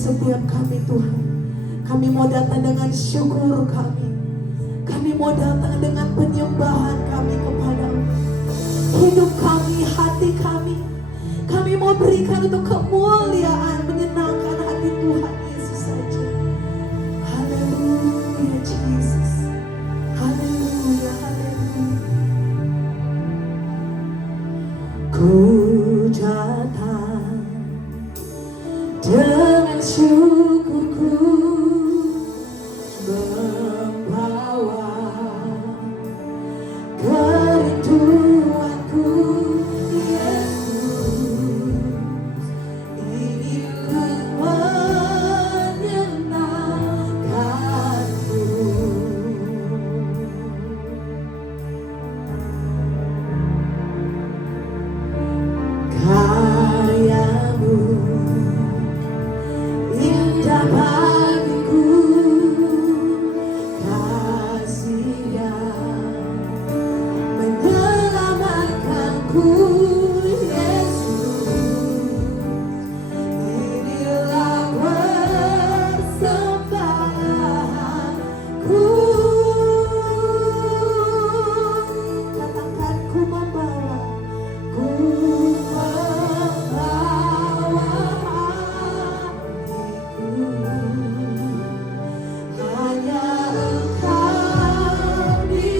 setiap kami Tuhan. Kami mau datang dengan syukur kami. Kami mau datang dengan penyembahan kami kepadamu. Hidup kami, hati kami, kami mau berikan untuk kemuliaan, menyenangkan hati Tuhan Yesus saja. Haleluya Jesus. Haleluya, haleluya. Ku datang dengan syukurku, membawa kerinduanku, Yesus. Ingin ku menyenangkanmu. Karyamu indah bagiku, kasih-Nya menyelamatkanku, Yesus. Inilah persembahanku. Katakan ku membawa hanya Engkau di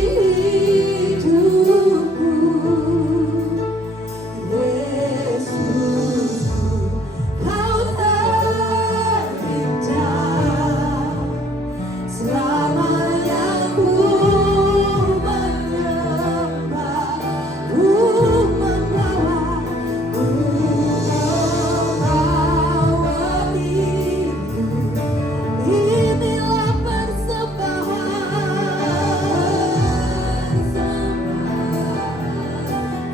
hidupku, Yesus. Kau terindah, selamanya ku menyembah, ku membawa diriku. Inilah persembahan.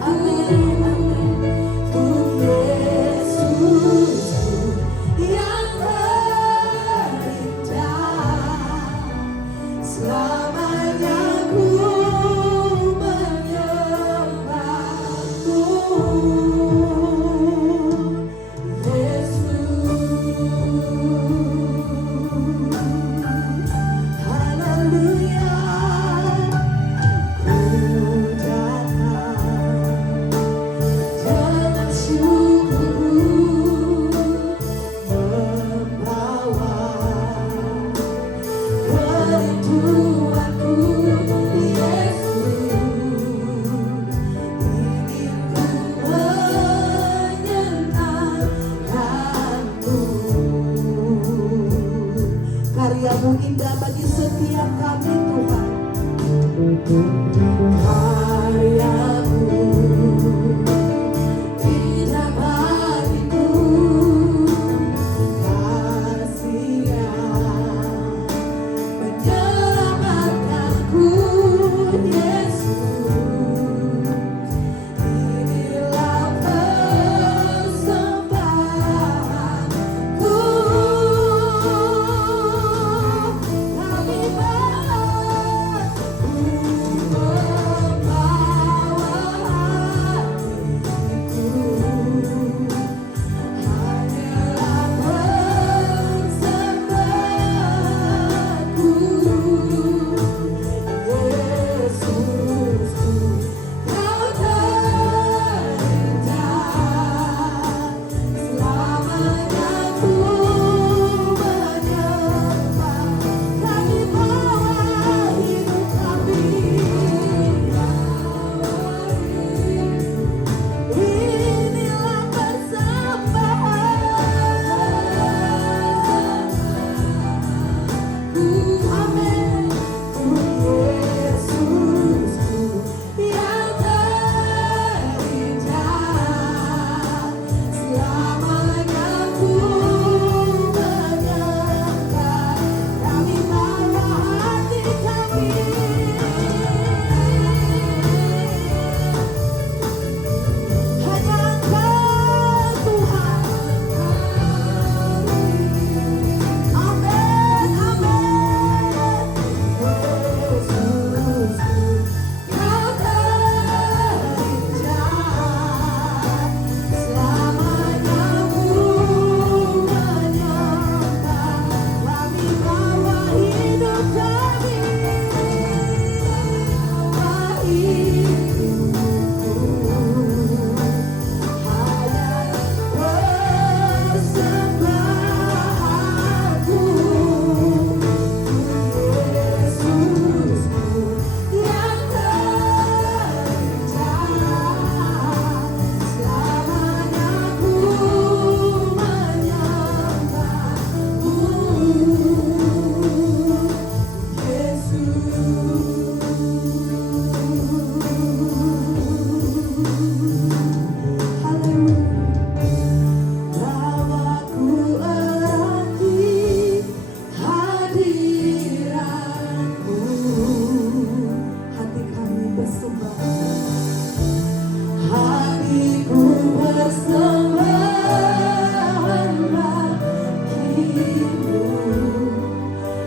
Amin, amin. Untuk Yesusku yang terindah, selamanya ku menyembahmu, Yesus. Haleluya. Ku datang dengan syukur, membawa kerinduanku, Yesus. Ingin ku menyenangkanmu. Karyamu indah bagi setiap kami Tuhan. Karyamu indah bagiku, kasih-Nya menyelamatkanku, Yesus. Inilah persembahanku. Kami membawa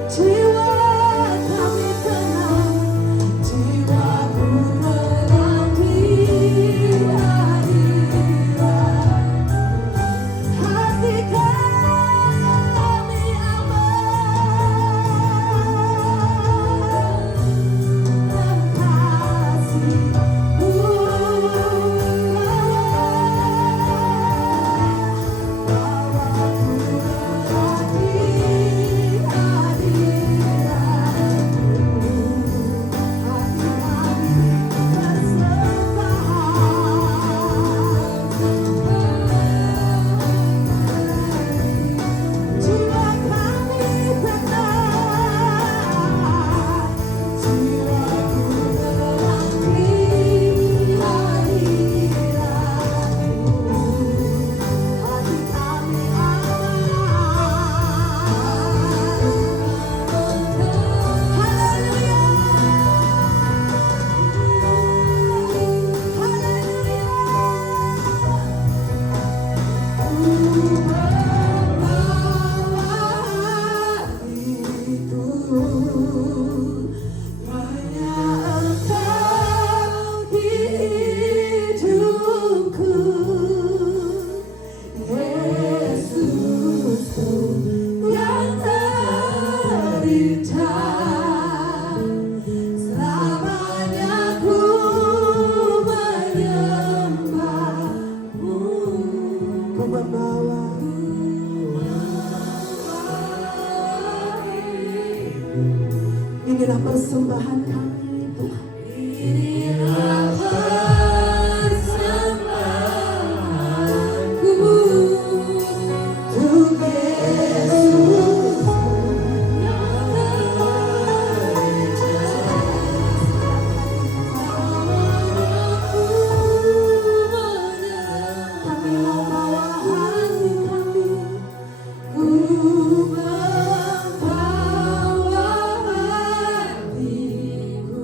Jiwa kami tenang, jiwaku tenang di hadirat. Hati kami aman, kasih-Mu inilah persembahan kami Tuhan. Inilah persembahanku untuk Yesus yang kami mau bawa hati kami. Ku membawa hatiku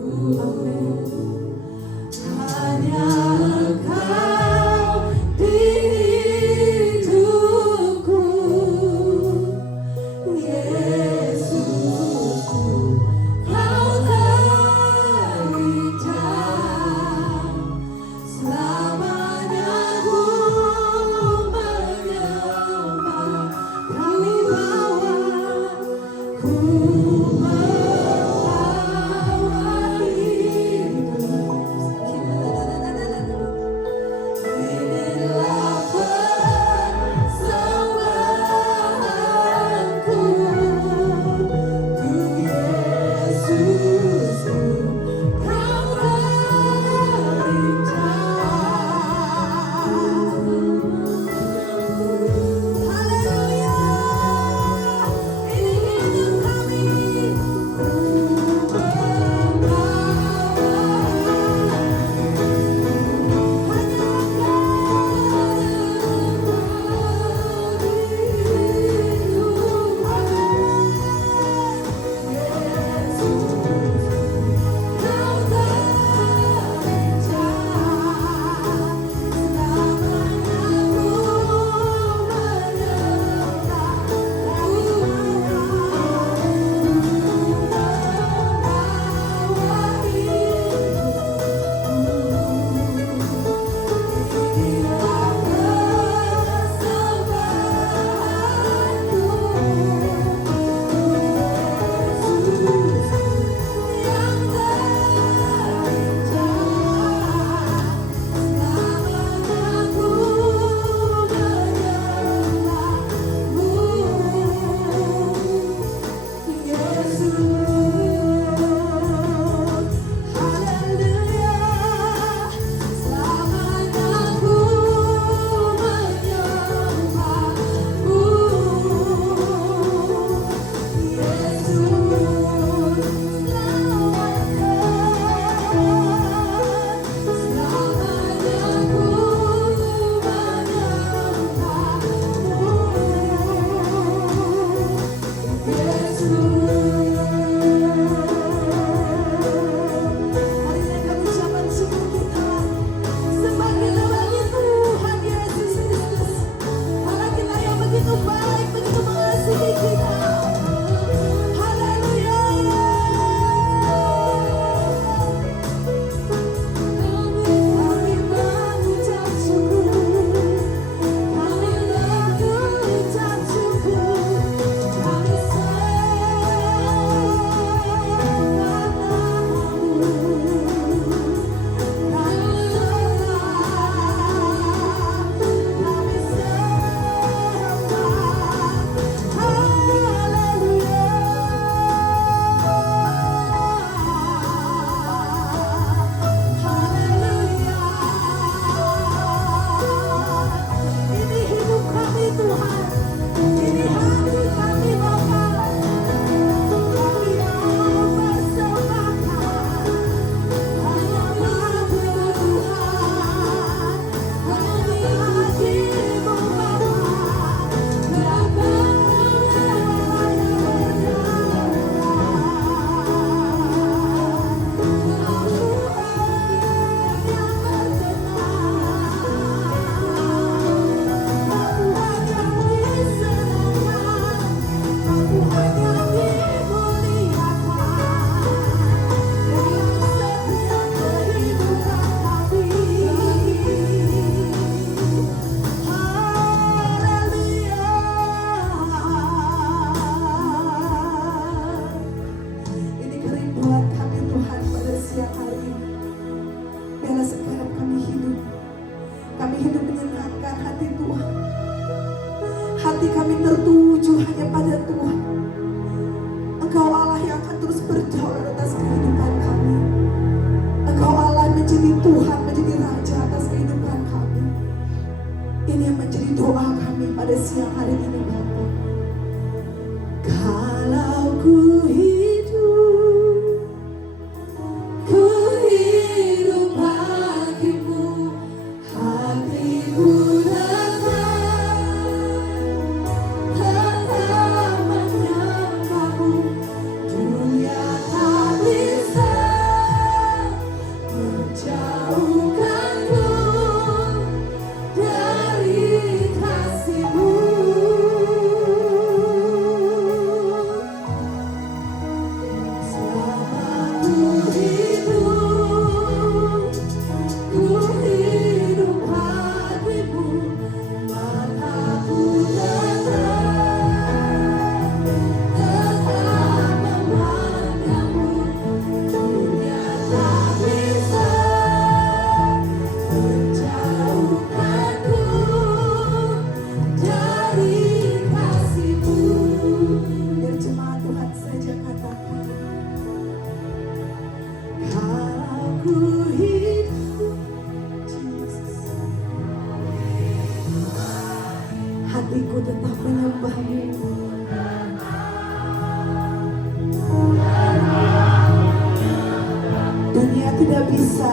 bisa.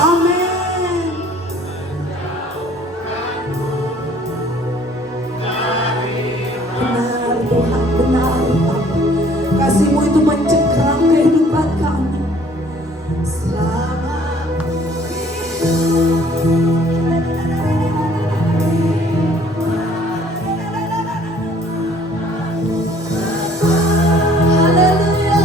Amin. Benar Tuhan, benar Bapa. Kasih-Mu itu mencengkram kehidupan kami. Selamat haleluya.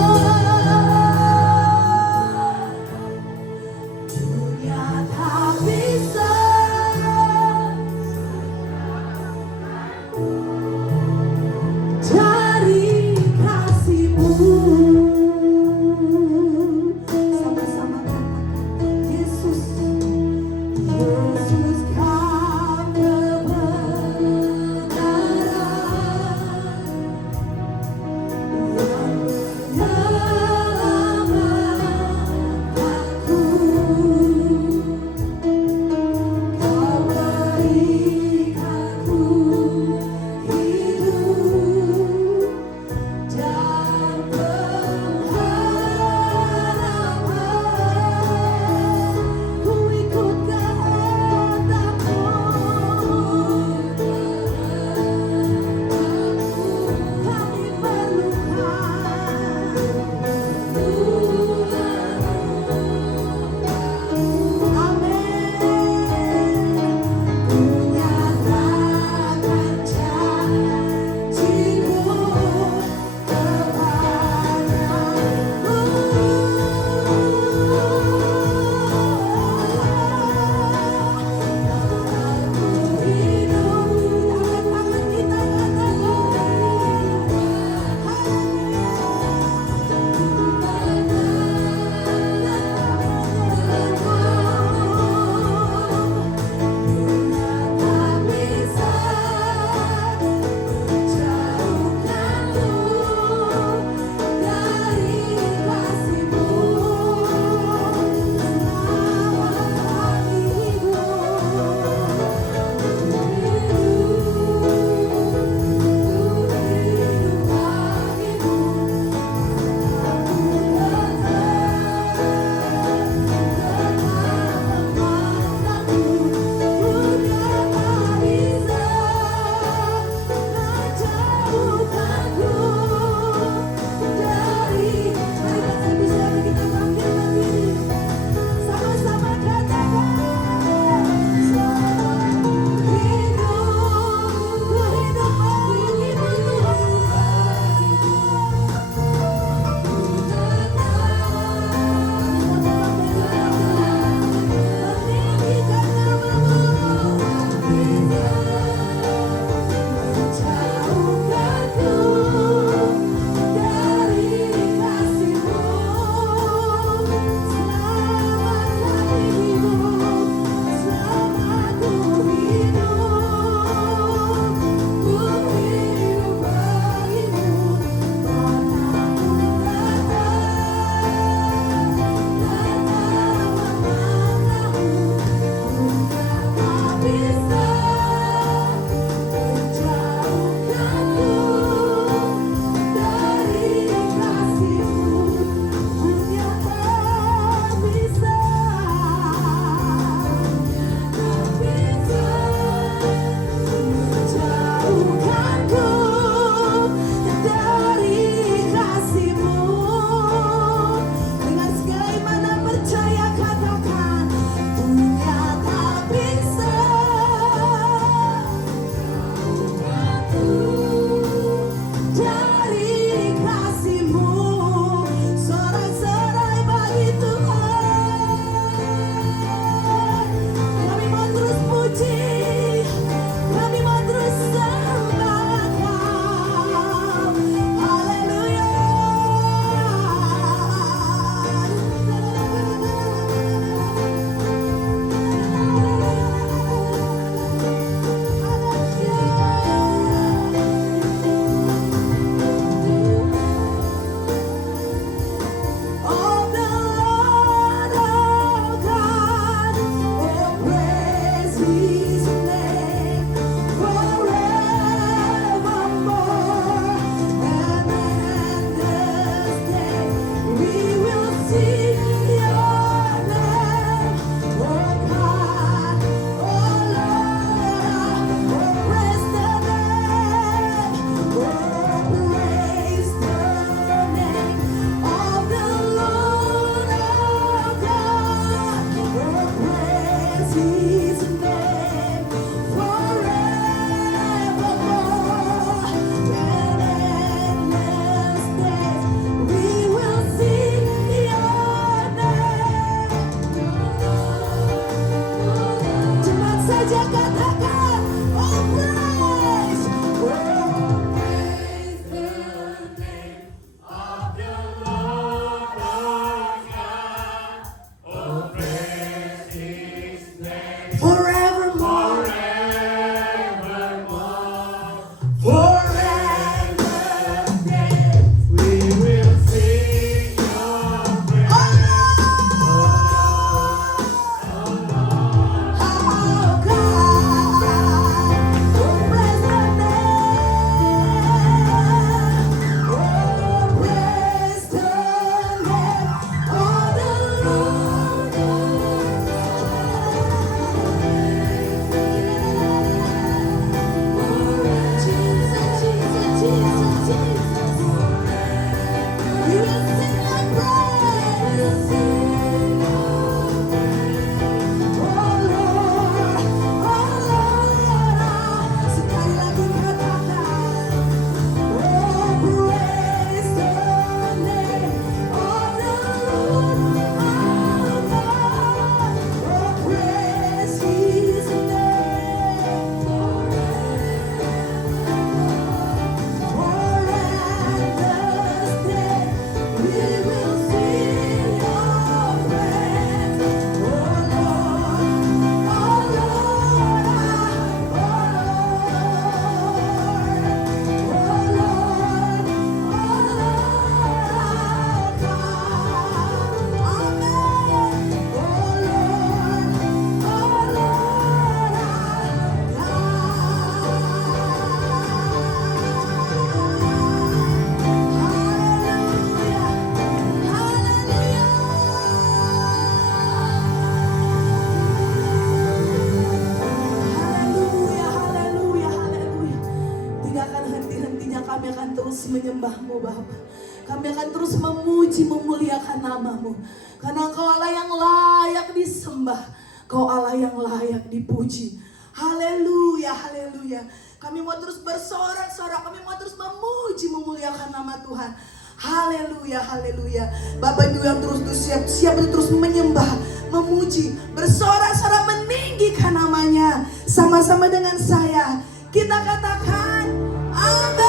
Haleluya, kami akan terus menyembah-Mu Bapa. Kami akan terus memuji, memuliakan nama-Mu. Karena Engkau Allah yang layak disembah. Kau Allah yang layak dipuji. Haleluya, haleluya. Kami mau terus bersorak-sorak. Kami mau terus memuji, memuliakan nama Tuhan. Haleluya, haleluya. Bapak Ibu yang terus siap terus menyembah, memuji, bersorak-sorak, meninggikan namanya. Sama-sama dengan saya. Kita katakan, amin.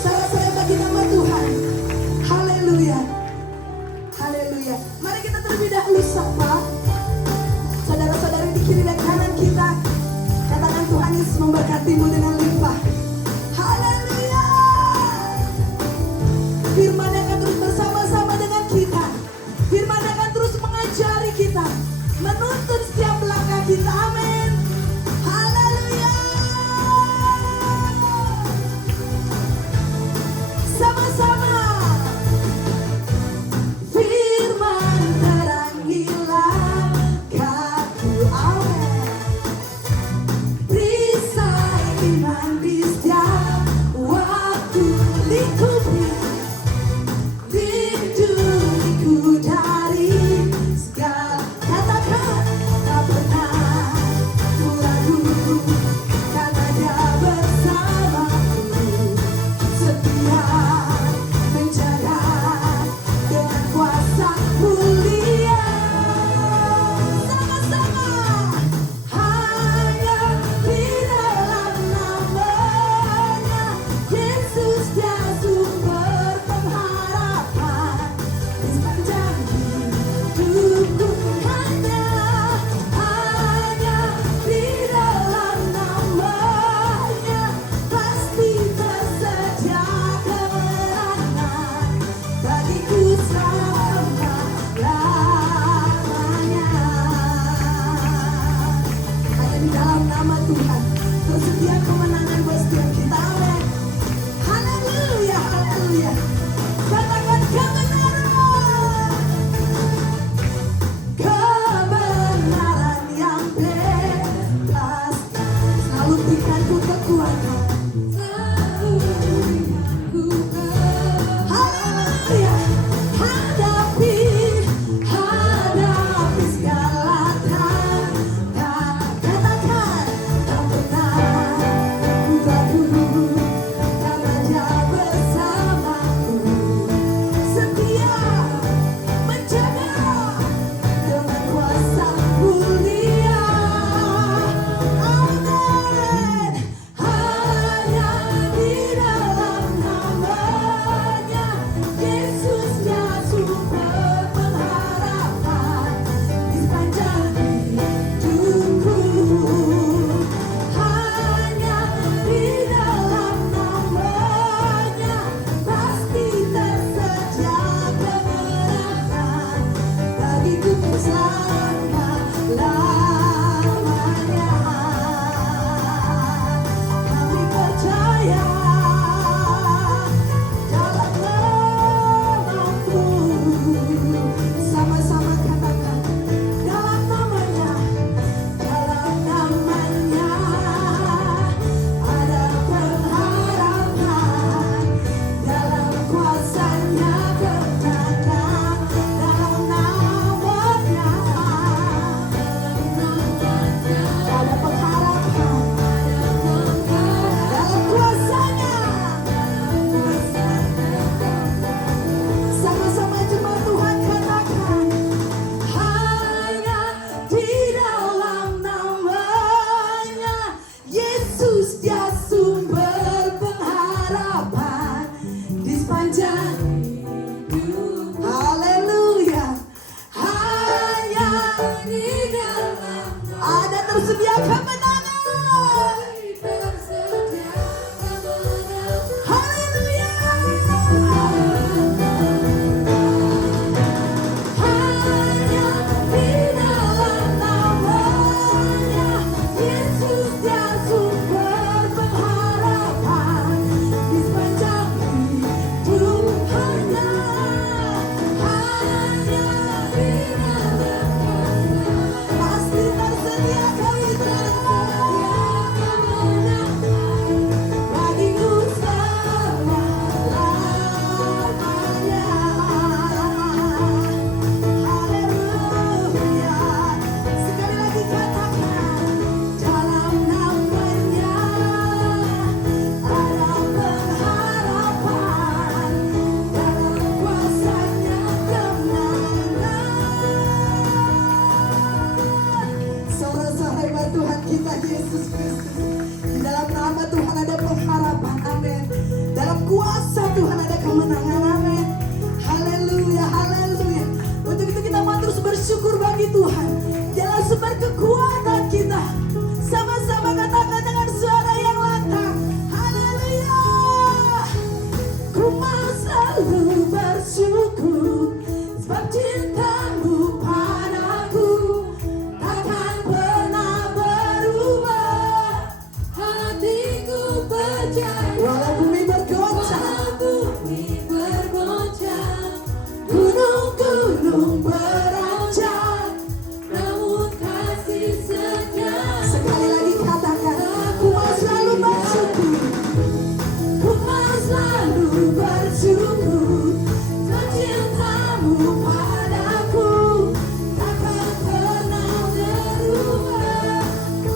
Salah-salah bagi nama Tuhan. Haleluya. Haleluya. Mari kita terlebih dahulu sapa saudara-saudari di kiri dan kanan kita. Katakan Tuhan Yesus memberkatimu dengan limpah. Haleluya. Firman akan terus bersama-sama dengan kita. Firman akan terus mengajari kita, menuntun setiap langkah kita. Amin. Haleluya. Walau bumi bergoncang, gunung-gunung beranjak, namun kasih setia. sekali lagi katakan, ku mau selalu bersyukur, ku mau selalu bersyukur, cintamu padaku takkan pernah berubah.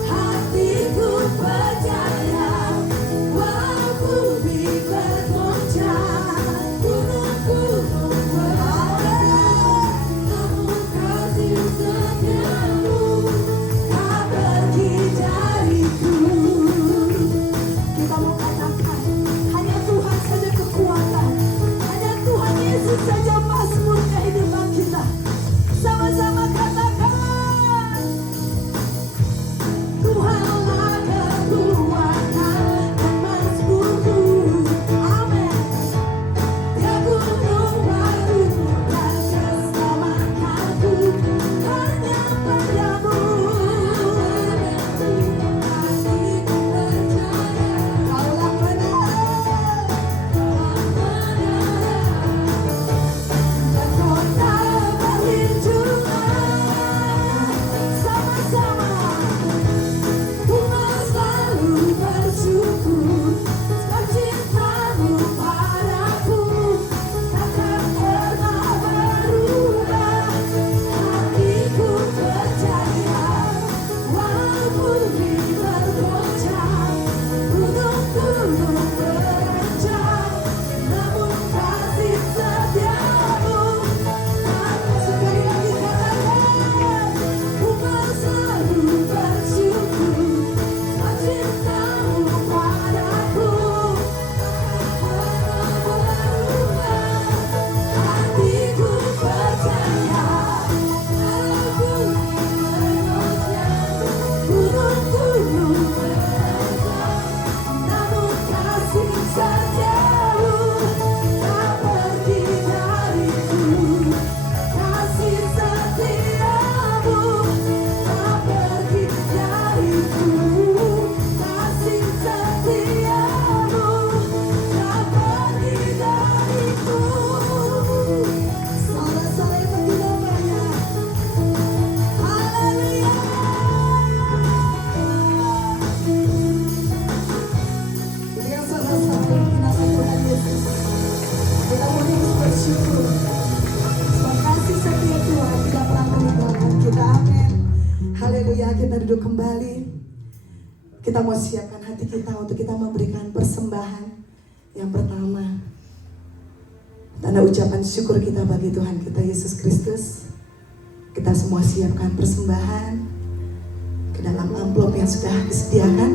Hatiku percaya, walau bumi bergoncang, gunung-gunung beranjak, Namun kasih setiamu tak pergi dariku. Kita mau katakan, hanya Tuhan saja kekuatan, hanya Tuhan Yesus saja mazmur kehidupan kita. Sama-sama katakan, Tuhanlah kekuatan dan mazmurku. Amin. Dia gunung batu dan keselamatanku, hanya padamu. hatiku percaya. Kaulah benar, dan kota perlindungan. Sama-sama, ku mau selalu bersyukur, sebab cintamu padaku takkan pernah berubah. Hatiku percaya, walau bumi bergoncang, gunung-gunung beranjak, namun kasih setiamu. Sekali lagi katakan, ku mau selalu bersyukur, sebab cintamu padaku takkan pernah berubah. Hatiku percaya, walau bumi bergoncang, gunung-gunung beranjak, namun kasih setiamu tak pergi dariku. Kasih setiamu tak pergi dariku. Kasih setiamu tak pergi dariku. Saudara-saudara yang beribadah, haleluya. Dengan saudara-saudara yang nama Tuhan Yesus, kita mau terus bersyukur. Sebab kasih setia Tuhan tidak pernah meninggalkan kita. Amin. Haleluya. Kita duduk kembali. Kita mau siapkan hati kita untuk kita memberikan persembahan yang pertama. Tanda ucapan syukur kita bagi Tuhan kita Yesus Kristus. Kita semua siapkan persembahan ke dalam amplop yang sudah disediakan.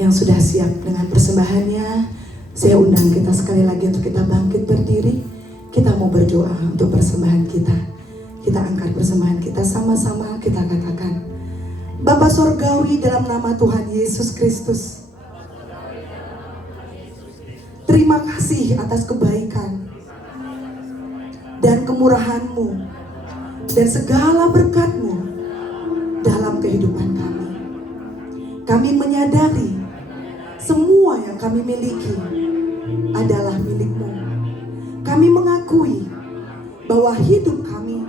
Yang sudah siap dengan persembahannya, saya undang kita sekali lagi untuk kita bangkit berdiri. Kita mau berdoa untuk persembahan kita. Kita angkat persembahan kita sama-sama, kita katakan, Bapa Sorgawi, dalam nama Tuhan Yesus Kristus, terima kasih atas kebaikan dan kemurahan-Mu dan segala berkat-Mu dalam kehidupan kami. Kami menyadari semua yang kami miliki adalah milik-Mu. Kami mengakui bahwa hidup kami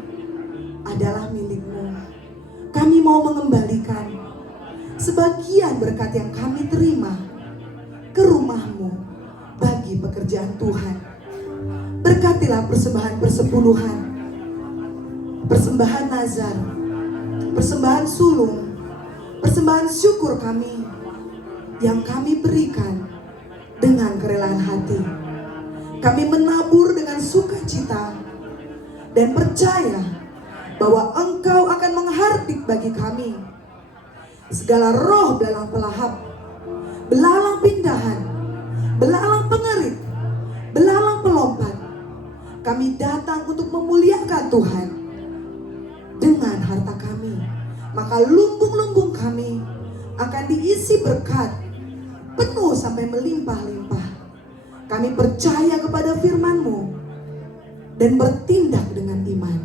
adalah milik-Mu. Kami mau mengembalikan sebagian berkat yang kami terima ke rumah-Mu bagi pekerjaan Tuhan. Berkatilah persembahan persepuluhan, persembahan nazar, persembahan sulung, persembahan syukur kami yang kami berikan dengan kerelaan hati. Kami menabur dengan sukacita dan percaya bahwa Engkau akan menghardik bagi kami segala roh belalang pelahap, belalang pindahan, belalang pengerit, belalang pelompat. Kami datang untuk memuliakan Tuhan dengan harta kami. Maka lumbung-lumbung kami akan diisi berkat penuh sampai melimpah-limpah. Kami percaya kepada firman-Mu dan bertindak dengan iman.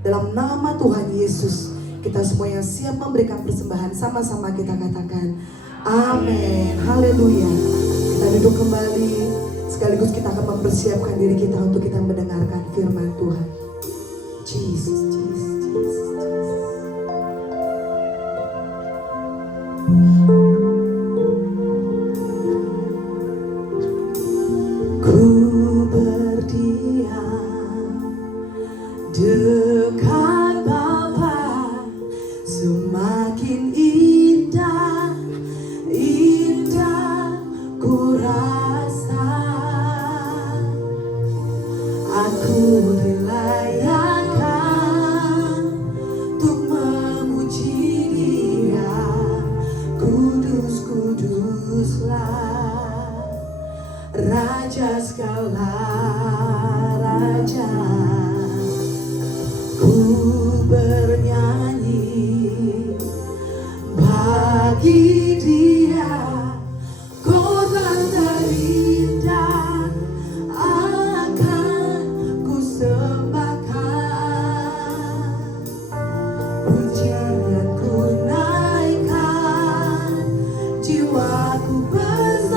Dalam nama Tuhan Yesus, kita Kita semua yang siap memberikan persembahan, sama-sama kita katakan amin. Haleluya. Kita duduk kembali, sekaligus kita akan mempersiapkan diri kita untuk kita mendengarkan firman Tuhan. Jesus, Jesus, Jesus. Ku berdiam dekat Bapa, semakin indah, indah ku rasa. Aku dilayakkan untuk memuji Dia. Kudus, kuduslah Raja segala raja. Ku bernyanyi bagi Dia, kota terindah akan ku sembahkan. Pujian ku naikkan, jiwaku bersih.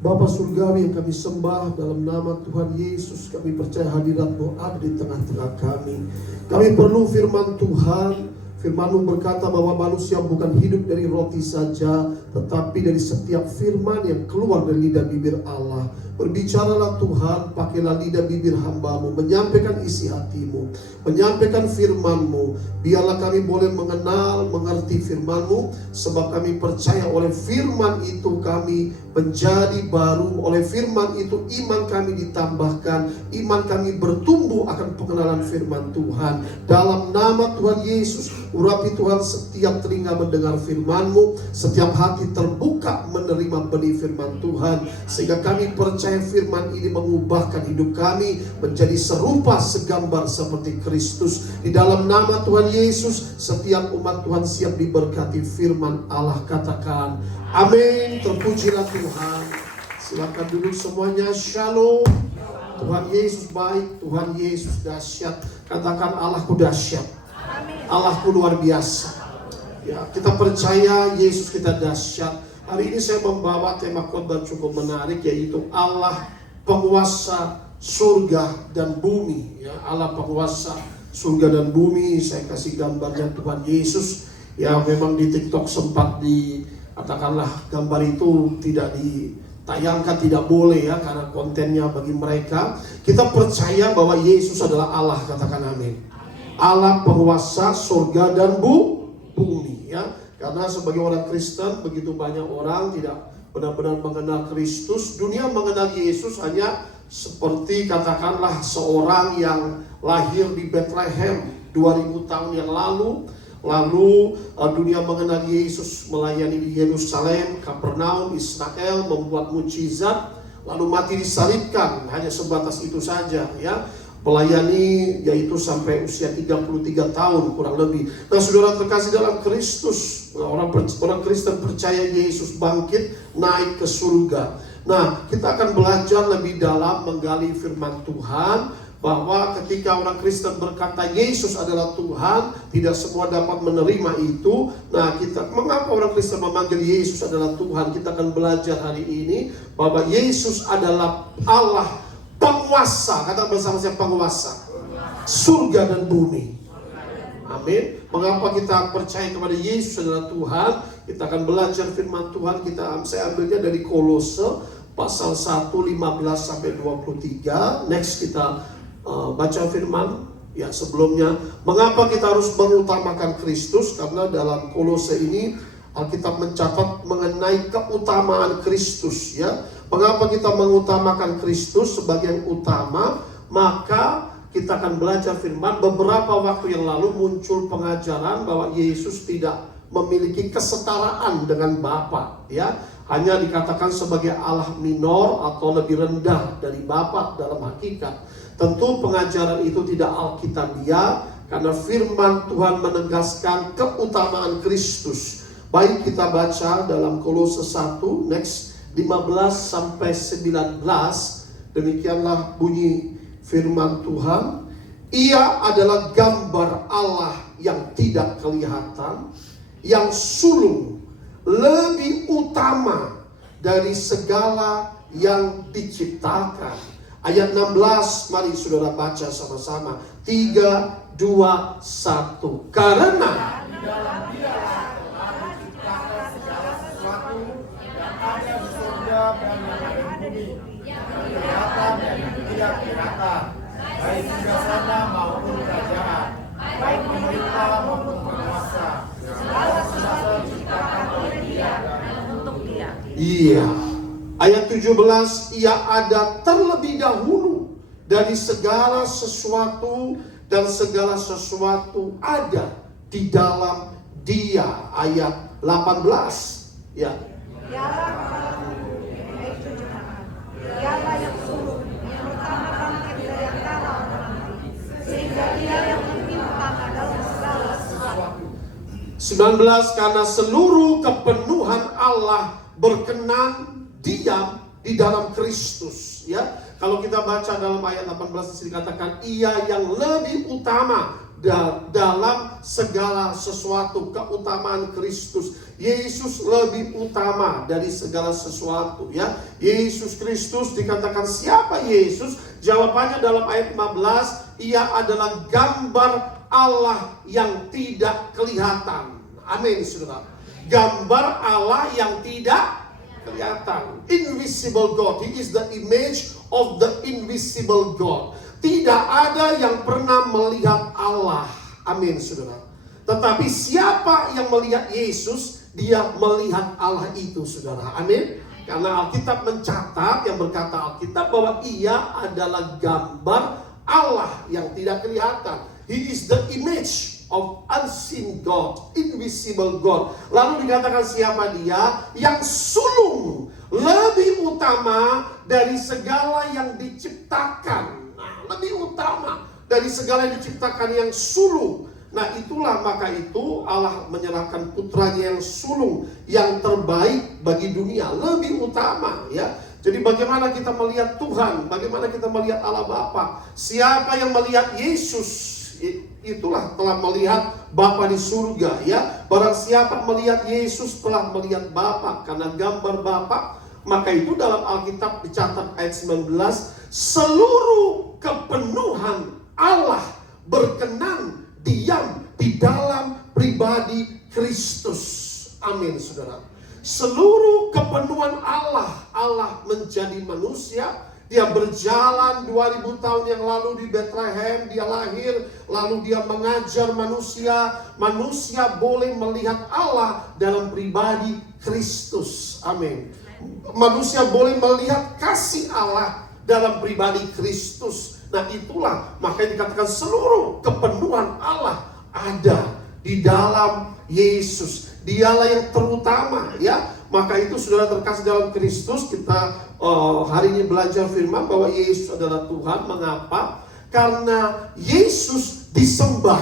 Bapa Surgawi yang kami sembah, dalam nama Tuhan Yesus kami percaya hadirat-Mu ada di tengah-tengah kami. Kami perlu firman Tuhan. Firman-Mu berkata bahwa manusia bukan hidup dari roti saja, tetapi dari setiap firman yang keluar dari lidah bibir Allah. Berbicaralah Tuhan, pakailah lidah bibir hamba-Mu, menyampaikan isi hati-Mu, menyampaikan firman-Mu. Biarlah kami boleh mengenal, mengerti firman-Mu, sebab kami percaya oleh firman itu kami menjadi baru. Oleh firman itu iman kami ditambahkan, iman kami bertumbuh akan pengenalan firman Tuhan. Dalam nama Tuhan Yesus, urapi Tuhan setiap telinga mendengar firman-Mu, setiap hati terbuka menerima benih firman Tuhan, sehingga kami percaya firman ini mengubahkan hidup kami menjadi serupa segambar seperti Kristus. Di dalam nama Tuhan Yesus, setiap umat Tuhan siap diberkati firman Allah. Katakan amin. Terpujilah Tuhan. Silakan duduk semuanya. Shalom. Tuhan Yesus baik, Tuhan Yesus dahsyat. Katakan Allahku dahsyat, Allahku luar biasa. Ya, kita percaya Yesus kita dahsyat. Hari ini saya membawa tema khotbah cukup menarik, yaitu Allah penguasa surga dan bumi. Ya, Allah penguasa surga dan bumi. Saya kasih gambarnya Tuhan Yesus. Ya, memang di TikTok sempat katakanlah gambar itu tidak ditayangkan, tidak boleh ya, karena kontennya bagi mereka. Kita percaya bahwa Yesus adalah Allah. Katakan amin. Allah penguasa surga dan bumi ya. Karena sebagai orang Kristen, begitu banyak orang tidak benar-benar mengenal Kristus. Dunia mengenal Yesus hanya seperti katakanlah seorang yang lahir di Bethlehem 2000 tahun yang lalu. Lalu dunia mengenal Yesus melayani di Yerusalem, Kapernaum, Israel, membuat mukjizat, lalu mati disalibkan. Hanya sebatas itu saja ya. Melayani yaitu sampai usia 33 tahun kurang lebih. Nah, saudara terkasih dalam Kristus, orang Kristen percaya Yesus bangkit naik ke surga. Nah, kita akan belajar lebih dalam menggali firman Tuhan, bahwa ketika orang Kristen berkata Yesus adalah Tuhan, tidak semua dapat menerima itu. Nah, mengapa orang Kristen memanggil Yesus adalah Tuhan? Kita akan belajar hari ini bahwa Yesus adalah Allah penguasa. Kata bersama saya, penguasa surga dan bumi. Amin. Mengapa kita percaya kepada Yesus adalah Tuhan? Kita akan belajar firman Tuhan. Saya ambilnya dari Kolose pasal 1 15 sampai 23. Next kita baca firman. Ya, sebelumnya, mengapa kita harus mengutamakan Kristus? Karena dalam Kolose ini Alkitab mencatat mengenai keutamaan Kristus ya. Mengapa kita mengutamakan Kristus sebagai yang utama? Maka kita akan belajar firman. Beberapa waktu yang lalu muncul pengajaran bahwa Yesus tidak memiliki kesetaraan dengan Bapa ya. Hanya dikatakan sebagai Allah minor atau lebih rendah dari Bapa dalam hakikat. Tentu pengajaran itu tidak alkitabiah, karena firman Tuhan menegaskan keutamaan Kristus. Baik, kita baca dalam Kolose 1 next 15 sampai 19. Demikianlah bunyi firman Tuhan. Ia adalah gambar Allah yang tidak kelihatan, yang sulung, lebih utama dari segala yang diciptakan. Ayat 16, mari saudara baca sama-sama. 3, 2, 1. Karena di dalam Dialah Allah menciptakan segala sesuatu yang ada di surga dan yang ada di bumi, yang kelihatan dan yang tidak kelihatan, baik singgahsana maupun kerajaan, baik pemerintah maupun penguasa. Segala sesuatu diciptakan oleh Dia dan untuk Dia. iya. Ayat 17, ia ada terlebih dahulu dari segala sesuatu, dan segala sesuatu ada di dalam Dia. Ayat 18 ya. Dialah kepala tubuh, yaitu jemaat. Dialah yang sulung, yang pertama bangkit dari antara orang mati, sehingga Dia yang lebih utama dalam segala sesuatu. 19, karena seluruh kepenuhan Allah berkenan diam di dalam Kristus ya. Kalau kita baca dalam ayat 18 dikatakan ia yang lebih utama dalam segala sesuatu. Keutamaan Kristus, Yesus lebih utama dari segala sesuatu, ya. Yesus Kristus dikatakan siapa Yesus? Jawabannya dalam ayat 15, ia adalah gambar Allah yang tidak kelihatan. Amin, saudara. Gambar Allah yang tidak kelihatan. Invisible God. He is the image of the invisible God. Tidak ada yang pernah melihat Allah. Amin, saudara. Tetapi siapa yang melihat Yesus, dia melihat Allah itu, saudara. Amin. Karena Alkitab mencatat, yang berkata Alkitab, bahwa ia adalah gambar Allah yang tidak kelihatan. He is the image of unseen God, invisible God. Lalu dikatakan siapa dia? Yang sulung, lebih utama dari segala yang diciptakan. Nah, lebih utama dari segala yang diciptakan, yang sulung. Nah, itulah maka itu Allah menyerahkan putranya yang sulung, yang terbaik bagi dunia, lebih utama, ya. Jadi bagaimana kita melihat Tuhan, bagaimana kita melihat Allah Bapa? Siapa yang melihat Yesus, itulah telah melihat Bapa di surga, ya. Barang siapa melihat Yesus telah melihat Bapa, karena gambar Bapa. Maka itu dalam Alkitab dicatat ayat 19, seluruh kepenuhan Allah berkenan diam di dalam pribadi Kristus. Amin, saudara. Seluruh kepenuhan Allah menjadi manusia. Dia berjalan 2000 tahun yang lalu di Bethlehem, dia lahir, lalu dia mengajar manusia. Manusia boleh melihat Allah dalam pribadi Kristus. Amin. Manusia boleh melihat kasih Allah dalam pribadi Kristus. Nah, itulah makanya dikatakan seluruh kepenuhan Allah ada di dalam Yesus. Dialah yang terutama, ya. Maka itu saudara terkasih dalam Kristus, kita hari ini belajar firman bahwa Yesus adalah Tuhan. Mengapa? Karena Yesus disembah.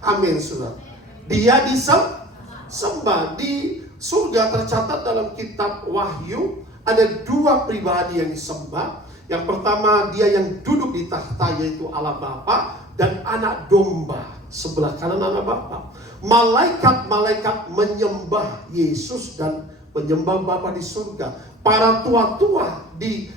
Amin, saudara. Dia disembah. Di surga tercatat dalam kitab Wahyu ada dua pribadi yang disembah. Yang pertama, dia yang duduk di tahta, yaitu Allah Bapa, dan anak domba sebelah kanan Allah Bapa. Malaikat-malaikat menyembah Yesus dan menyembah Bapa di surga. Para tua-tua di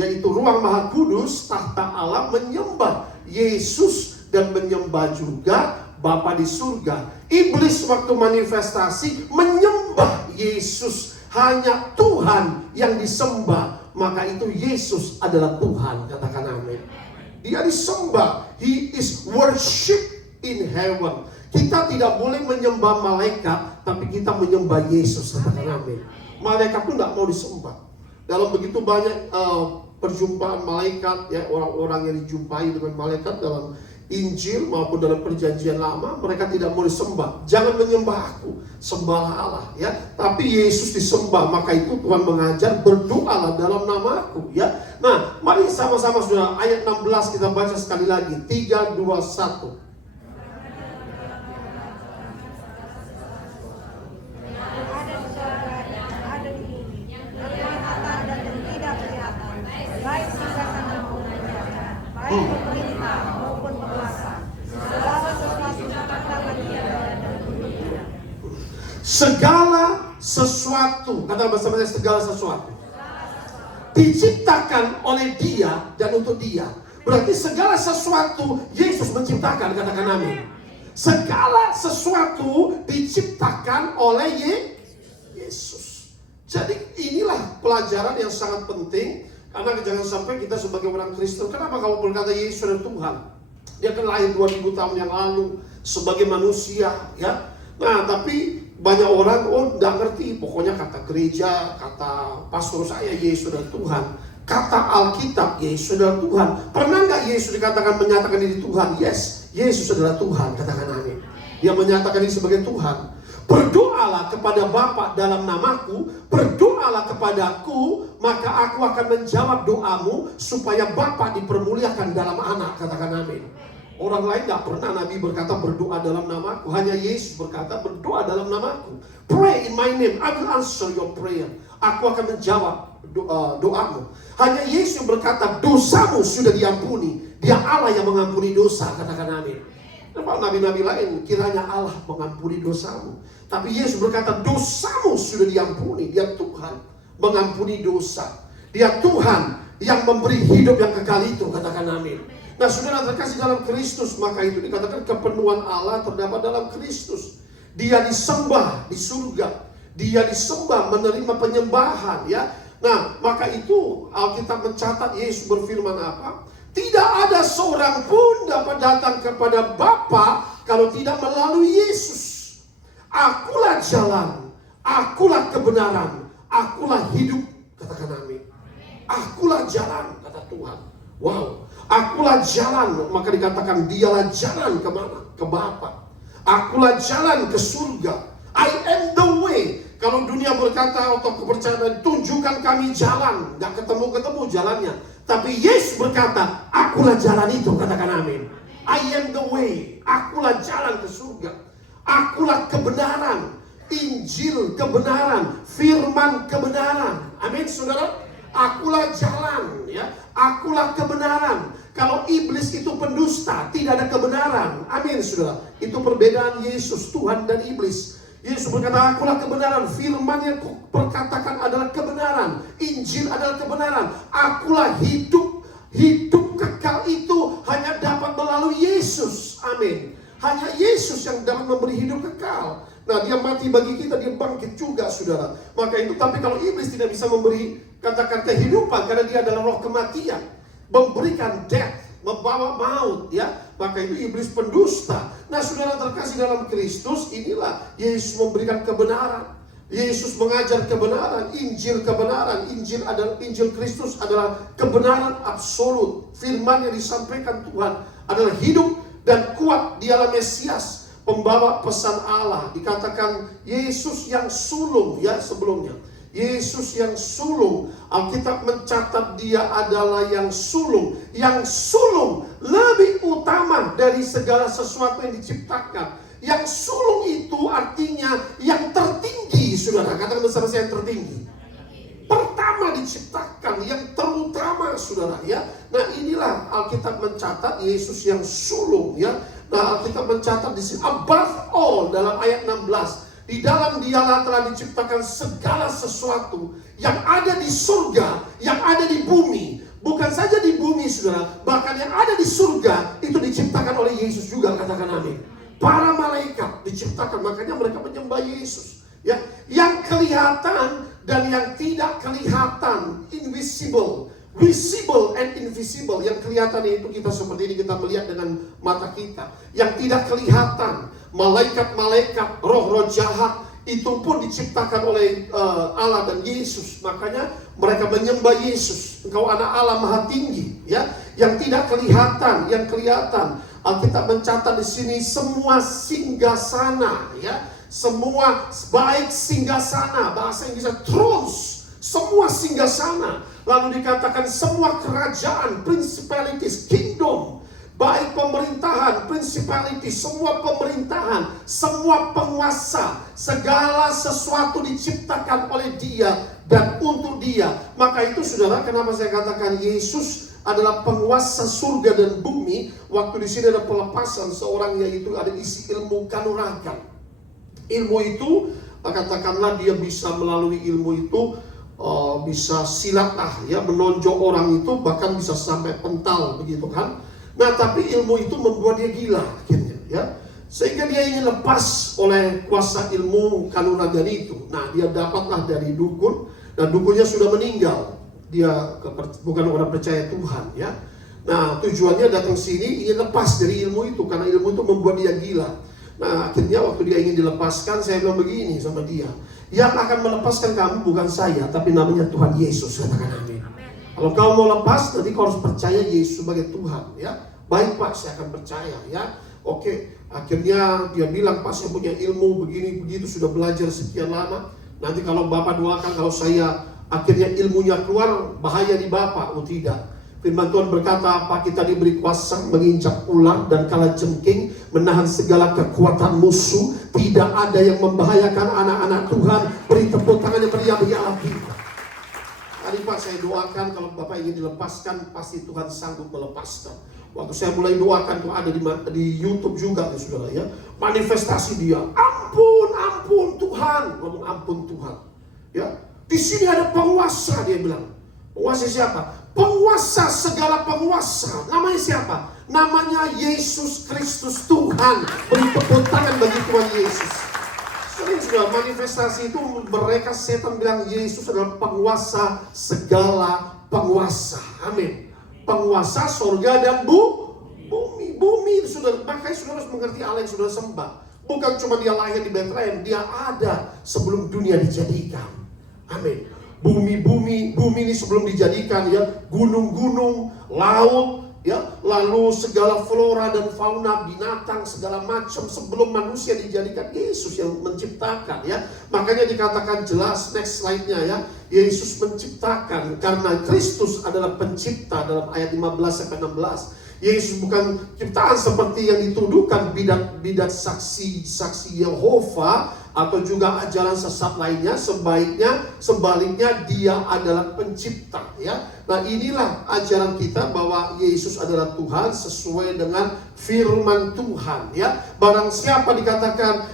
yaitu ruang Maha Kudus, tahta Allah, menyembah Yesus dan menyembah juga Bapa di surga. Iblis waktu manifestasi menyembah Yesus. Hanya Tuhan yang disembah. Maka itu Yesus adalah Tuhan. Katakan amin. Dia disembah. He is worship in heaven. Kita tidak boleh menyembah malaikat, tapi kita menyembah Yesus. Katakan amin. Malaikat pun tidak mau disembah. Dalam begitu banyak perjumpaan malaikat, ya, orang-orang yang dijumpai dengan malaikat dalam Injil maupun dalam perjanjian lama, mereka tidak mau disembah. Jangan menyembah aku, sembahlah Allah, ya. Tapi Yesus disembah, maka itu Tuhan mengajar, berdoalah dalam namaku, ya. Nah, mari sama-sama saudara, ayat 16 kita baca sekali lagi. 3, 2, 1. Ada di surga dan ada di bumi, yang kelihatan dan yang tidak kelihatan, baik singgasana maupun raja, baik pemerintah maupun penguasa. Segala sesuatu diciptakan Dia dan dunia. Segala sesuatu, kata bersama-sama, segala sesuatu diciptakan oleh Dia dan untuk Dia. Berarti segala sesuatu Yesus menciptakan, katakan amin. Segala sesuatu diciptakan oleh Yesus. Jadi inilah pelajaran yang sangat penting. Karena jangan sampai kita sebagai orang Kristen, kenapa kamu berkata Yesus adalah Tuhan? Dia kan lahir 2000 tahun yang lalu sebagai manusia, ya. Nah, tapi banyak orang tidak ngerti. Pokoknya kata gereja, kata pastor saya, Yesus adalah Tuhan. Kata Alkitab, Yesus adalah Tuhan. Pernah nggak Yesus dikatakan menyatakan diri Tuhan? Yes, Yesus adalah Tuhan. Katakan amin. Dia menyatakan diri sebagai Tuhan. Berdoalah kepada Bapa dalam namaku, berdoalah kepadaku, maka aku akan menjawab doamu, supaya Bapa dipermuliakan dalam anak. Katakan amin. Orang lain tidak pernah Nabi berkata berdoa dalam namaku. Hanya Yesus berkata berdoa dalam namaku. Pray in my name, I will answer your prayer. Aku akan menjawab doamu. Hanya Yesus yang berkata dosamu sudah diampuni. Dia Allah yang mengampuni dosa. Katakan amin. Nampak nabi-nabi lain, kiranya Allah mengampuni dosamu. Tapi Yesus berkata, dosamu sudah diampuni. Dia Tuhan mengampuni dosa. Dia Tuhan yang memberi hidup yang kekal itu. Katakan amin. Nah saudara terkasih dalam Kristus, maka itu dikatakan kepenuhan Allah terdapat dalam Kristus. Dia disembah di surga. Dia disembah, menerima penyembahan, ya. Nah, maka itu Alkitab mencatat Yesus berfirman apa? Tidak ada seorang pun dapat datang kepada Bapa kalau tidak melalui Yesus. Akulah jalan, akulah kebenaran, akulah hidup. Katakan amin. Akulah jalan, kata Tuhan. Wow, akulah jalan, maka dikatakan dialah jalan kemana? Ke Bapa. Akulah jalan ke surga. I am the way. Kalau dunia berkata atau kepercayaan, tunjukkan kami jalan, nggak ketemu jalannya. Tapi Yesus berkata, akulah jalan itu. Katakan amin. I am the way. Akulah jalan ke surga. Akulah kebenaran. Injil kebenaran. Firman kebenaran. Amin saudara. Akulah jalan, ya. Akulah kebenaran. Kalau iblis itu pendusta, tidak ada kebenaran. Amin saudara. Itu perbedaan Yesus, Tuhan dan iblis. Yesus berkata, akulah kebenaran. Firman yang perkatakan adalah kebenaran. Injil adalah kebenaran. Akulah hidup. Hidup kekal itu hanya dapat melalui Yesus. Amin. Hanya Yesus yang dapat memberi hidup kekal. Nah, dia mati bagi kita, dia bangkit juga, saudara. Maka itu, tapi kalau iblis tidak bisa memberi, katakan kehidupan, karena dia adalah roh kematian. Memberikan death, membawa maut, ya. Maka itu iblis pendusta. Nah saudara terkasih dalam Kristus, inilah Yesus memberikan kebenaran. Yesus mengajar kebenaran, Injil kebenaran. Injil Kristus adalah kebenaran absolut. Firman yang disampaikan Tuhan adalah hidup dan kuat. Dialah Mesias, pembawa pesan Allah. Dikatakan Yesus yang sulung, ya sebelumnya. Yesus yang sulung, Alkitab mencatat dia adalah yang sulung. Yang sulung lebih utama dari segala sesuatu yang diciptakan. Yang sulung itu artinya yang tertinggi, saudara. Katakan bersama saya, yang tertinggi. Pertama diciptakan, yang terutama, saudara, ya. Nah inilah Alkitab mencatat Yesus yang sulung, ya. Nah Alkitab mencatat di sini above all dalam ayat 16. Di dalam dialah telah diciptakan segala sesuatu yang ada di surga, yang ada di bumi. Bukan saja di bumi, saudara, bahkan yang ada di surga itu diciptakan oleh Yesus juga. Katakan amin. Para malaikat diciptakan, makanya mereka menyembah Yesus, ya. Yang kelihatan dan yang tidak kelihatan, invisible, visible and invisible. Yang kelihatan itu kita seperti ini, kita melihat dengan mata kita. Yang tidak kelihatan, malaikat-malaikat, roh-roh jahat, itu pun diciptakan oleh Allah dan Yesus. Makanya mereka menyembah Yesus. Engkau anak Allah maha tinggi, ya. Yang tidak kelihatan, yang kelihatan, Alkitab mencatat di sini semua singgasana, ya. Semua baik singgasana, bahasa Inggrisnya thrones, semua singgasana. Lalu dikatakan semua kerajaan, principalities, kingdom, baik pemerintahan, principality, semua pemerintahan, semua penguasa, segala sesuatu diciptakan oleh dia dan untuk dia. Maka itu saudara, kenapa saya katakan Yesus adalah penguasa surga dan bumi. Waktu di sini ada pelepasan seorang, yaitu ada isi ilmu kanuragan. Ilmu itu, katakanlah dia bisa melalui ilmu itu bisa silat ya, menonjol orang itu, bahkan bisa sampai pental begitu kan. Nah tapi ilmu itu membuat dia gila akhirnya, ya. Sehingga dia ingin lepas oleh kuasa ilmu kanuragan itu. Nah dia dapatlah dari dukun, dan dukunnya sudah meninggal. Dia bukan orang percaya Tuhan, ya. Nah tujuannya datang sini ingin lepas dari ilmu itu, karena ilmu itu membuat dia gila. Nah akhirnya waktu dia ingin dilepaskan, saya bilang begini sama dia, yang akan melepaskan kamu bukan saya, tapi namanya Tuhan Yesus. Katakan amin. Kalau kau mau lepas, nanti kau harus percaya Yesus sebagai Tuhan, ya. Baik Pak, saya akan percaya, ya. Oke, akhirnya dia bilang, Pak saya punya ilmu begini begitu, sudah belajar sekian lama. Nanti kalau Bapak doakan, kalau saya akhirnya ilmunya keluar, bahaya di Bapak. Oh tidak. Firman Tuhan berkata, apa kita diberi kuasa menginjak ular dan kalajengking, menahan segala kekuatan musuh. Tidak ada yang membahayakan anak-anak Tuhan. Beri tepuk tangan yang meriah-meriah lagi. Tadi Pak saya doakan kalau Bapak ingin dilepaskan, pasti Tuhan sanggup melepaskan. Waktu saya mulai doakan tuh ada di YouTube juga ya saudara ya. Manifestasi dia. Ampun Tuhan. Ngomong ampun Tuhan. Ya. Di sini ada penguasa dia bilang. Penguasa siapa? Penguasa segala penguasa. Namanya siapa? Namanya Yesus Kristus Tuhan. Beri tepuk tangan bagi Tuhan Yesus. Sering sudah manifestasi itu mereka setan bilang Yesus adalah penguasa segala penguasa. Amin. Penguasa surga dan bumi. Bumi sudah, makanya saudara harus mengerti Allah yang sudah sembah. Bukan cuma dia lahir di Bethlehem, dia ada sebelum dunia dijadikan. Amin. Bumi ini sebelum dijadikan ya, gunung-gunung, laut, ya, lalu segala flora dan fauna, binatang segala macam sebelum manusia dijadikan, Yesus yang menciptakan ya. Makanya dikatakan jelas, next slide-nya ya, Yesus menciptakan karena Kristus adalah pencipta dalam ayat 15-16. Yesus bukan ciptaan seperti yang dituduhkan bidat saksi Yehova atau juga ajaran sesat lainnya. Sebaliknya dia adalah pencipta ya. Nah, inilah ajaran kita bahwa Yesus adalah Tuhan sesuai dengan firman Tuhan ya. Barang siapa dikatakan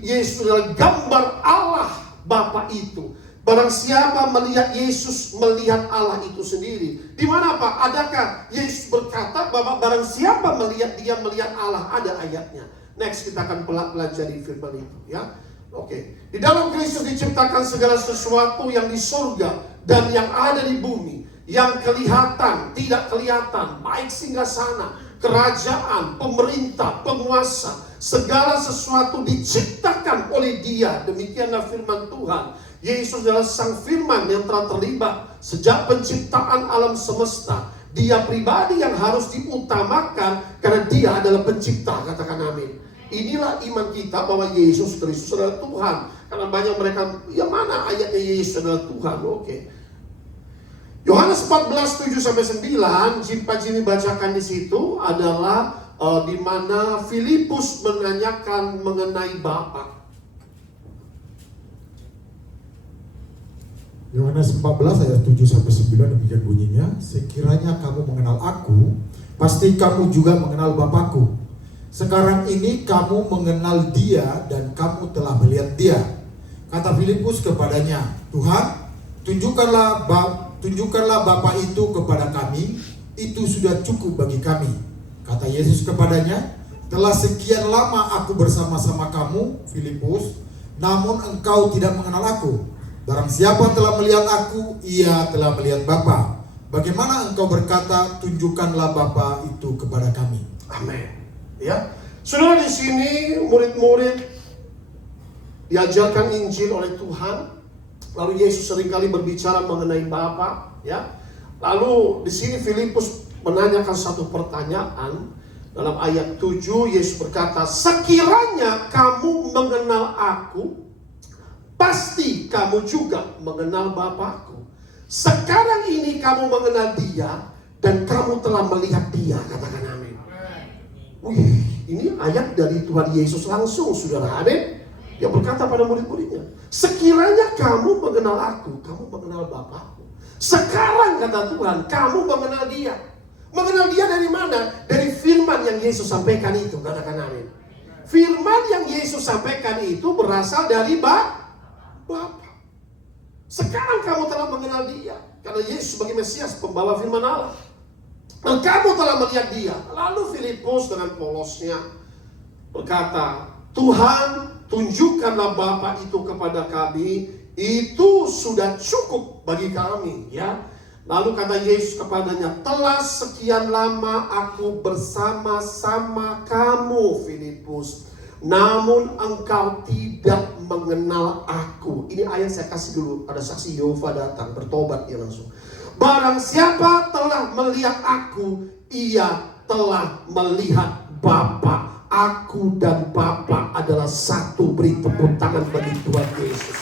Yesus adalah gambar Allah Bapa itu, barang siapa melihat Yesus, melihat Allah itu sendiri. Di mana Pak? Adakah Yesus berkata bahwa barang siapa melihat dia melihat Allah? Ada ayatnya. Next kita akan pelajari firman itu ya. Oke. Di dalam Kristus diciptakan segala sesuatu yang di surga dan yang ada di bumi, yang kelihatan, tidak kelihatan, baik singgasana, kerajaan, pemerintah, penguasa, segala sesuatu diciptakan oleh Dia. Demikianlah firman Tuhan. Yesus adalah sang firman yang telah terlibat sejak penciptaan alam semesta. Dia pribadi yang harus diutamakan karena dia adalah pencipta. Katakan amin. Inilah iman kita bahwa Yesus Kristus adalah Tuhan. Karena banyak mereka, ya mana ayatnya Yesus adalah Tuhan? Oke. Yohanes 14:7-9, Pak Jimmy bacakan di situ adalah di mana Filipus menanyakan mengenai Bapa. Yohanes 14 ayat 7-9 demikian bunyinya, sekiranya kamu mengenal aku, pasti kamu juga mengenal Bapakku. Sekarang ini kamu mengenal Dia dan kamu telah melihat Dia. Kata Filipus kepadanya, Tuhan, tunjukkanlah Bapa itu kepada kami, itu sudah cukup bagi kami. Kata Yesus kepadanya, telah sekian lama aku bersama-sama kamu, Filipus, namun engkau tidak mengenal aku. Barang siapa telah melihat aku, ia telah melihat Bapa. Bagaimana engkau berkata, tunjukkanlah Bapa itu kepada kami? Amin. Ya, saudara, di sini murid-murid diajarkan Injil oleh Tuhan. Lalu Yesus seringkali berbicara mengenai Bapa. Ya, lalu di sini Filipus menanyakan satu pertanyaan. Dalam ayat 7 Yesus berkata, sekiranya kamu mengenal aku, pasti kamu juga mengenal Bapakku. Sekarang ini kamu mengenal Dia dan kamu telah melihat Dia. Katakan amin. Wih, ini ayat dari Tuhan Yesus langsung, saudara. Amin. Yang berkata pada murid-muridnya, sekiranya kamu mengenal aku, kamu mengenal Bapakku. Sekarang kata Tuhan, kamu mengenal Dia. Mengenal Dia dari mana? Dari firman yang Yesus sampaikan itu. Katakan amin. Firman yang Yesus sampaikan itu berasal dari Bapa. Sekarang kamu telah mengenal Dia karena Yesus sebagai Mesias, pembawa firman Allah. Dan kamu telah melihat Dia. Lalu Filipus dengan polosnya berkata, Tuhan, tunjukkanlah Bapa itu kepada kami, itu sudah cukup bagi kami ya. Lalu kata Yesus kepadanya, telah sekian lama aku bersama-sama kamu, Filipus, namun engkau tidak mengenal aku. Ini ayat saya kasih dulu. Ada saksi Yehova datang, bertobat dia langsung. Barang siapa telah melihat aku, ia telah melihat Bapa. Aku dan Bapa adalah satu. Beri tepuk tangan bagi Tuhan Yesus.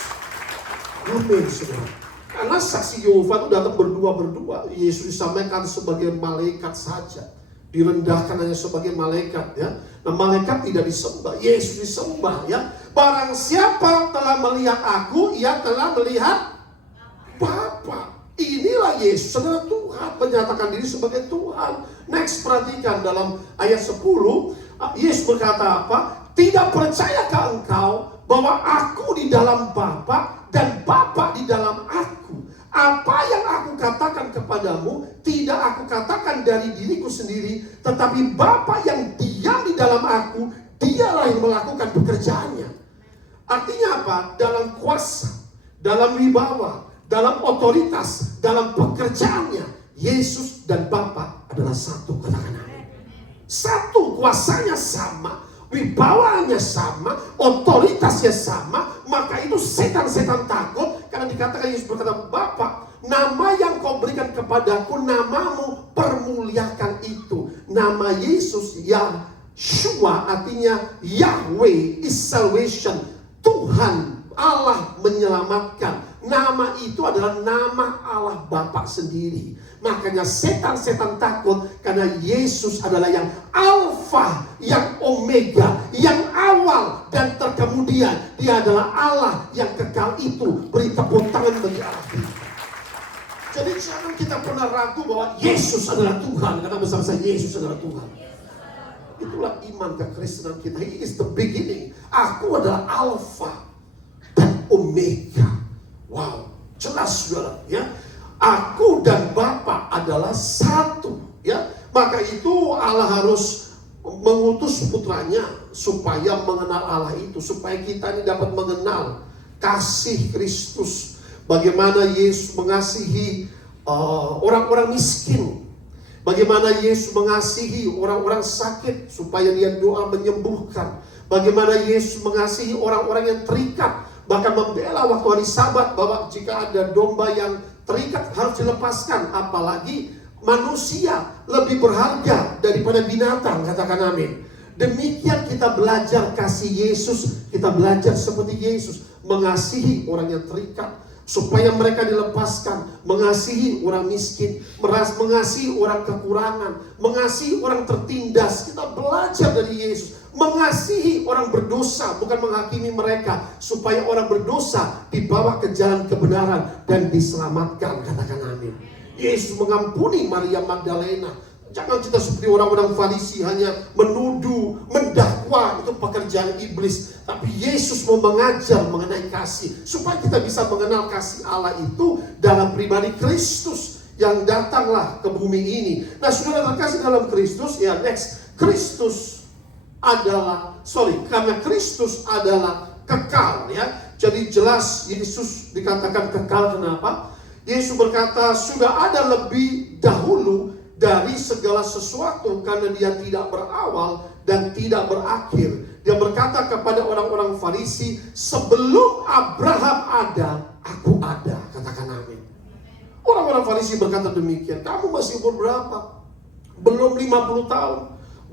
Amin, saudara. Karena saksi Yehova itu datang berdua-berdua. Yesus disampaikan sebagai malaikat saja, direndahkan hanya sebagai malaikat ya. Nah, malaikat tidak disembah, Yesus disembah ya. Barang siapa telah melihat aku, ia telah melihat Bapa. Inilah Yesus adalah Tuhan. menyatakan diri sebagai Tuhan. Next, perhatikan dalam ayat 10, Yesus berkata apa? Tidak percayakah engkau bahwa aku di dalam Bapa dan Bapa di dalam aku? Apa yang aku katakan kepadamu tidak aku katakan dari diriku sendiri, tetapi Bapa yang diam di dalam aku, dialah yang melakukan pekerjaannya. Artinya apa? Dalam kuasa, dalam wibawa, dalam otoritas, dalam pekerjaannya, Yesus dan Bapa adalah satu. Katakan amin. Satu, kuasanya sama, wibawanya sama, otoritasnya sama. Maka itu setan-setan takut, karena dikatakan Yesus berkata, Bapa, nama yang kau berikan kepadaku, namamu permuliakan itu. Nama Yesus Yahshua artinya Yahweh is salvation. Tuhan Allah menyelamatkan. Nama itu adalah nama Allah Bapa sendiri. Makanya setan-setan takut, karena Yesus adalah yang Alfa, yang Omega, yang awal dan terkemudian. Dia adalah Allah yang kekal itu. Beri tepuk tangan bagi Allah. Jadi jangan kita pernah ragu bahwa Yesus adalah Tuhan. Kata bersama saya, Yesus adalah Tuhan. Itulah iman kekristenan kita. He is the beginning. Aku adalah Alfa dan Omega. Wow, jelas saudara, ya. Aku dan Bapa adalah satu, ya. Maka itu Allah harus mengutus putranya supaya mengenal Allah itu, supaya kita ini dapat mengenal kasih Kristus. Bagaimana Yesus mengasihi orang-orang miskin. Bagaimana Yesus mengasihi orang-orang sakit supaya dia doa menyembuhkan. Bagaimana Yesus mengasihi orang-orang yang terikat, bahkan membela waktu hari Sabat bahwa jika ada domba yang terikat harus dilepaskan. Apalagi manusia lebih berharga daripada binatang. Katakan amin. Demikian kita belajar kasih Yesus. Kita belajar seperti Yesus, mengasihi orang yang terikat supaya mereka dilepaskan, mengasihi orang miskin, mengasihi orang kekurangan, mengasihi orang tertindas. Kita belajar dari Yesus, mengasihi orang berdosa, bukan menghakimi mereka, supaya orang berdosa dibawa ke jalan kebenaran dan diselamatkan. Katakan amin. Yesus mengampuni Maria Magdalena. Jangan kita seperti orang-orang Farisi hanya menuduh, mendakwa, itu pekerjaan iblis. Tapi Yesus mau mengajar mengenai kasih, supaya kita bisa mengenal kasih Allah itu dalam pribadi Kristus yang datanglah ke bumi ini. Nah, saudara terkasih dalam Kristus, ya next, karena Kristus adalah kekal, ya. Jadi jelas Yesus dikatakan kekal. Kenapa? Yesus berkata sudah ada lebih dahulu dari segala sesuatu, karena dia tidak berawal dan tidak berakhir. Dia berkata kepada orang-orang Farisi, sebelum Abraham ada, aku ada. Katakan amin. Orang-orang Farisi berkata demikian. Kamu masih umur berapa? Belum 50 tahun.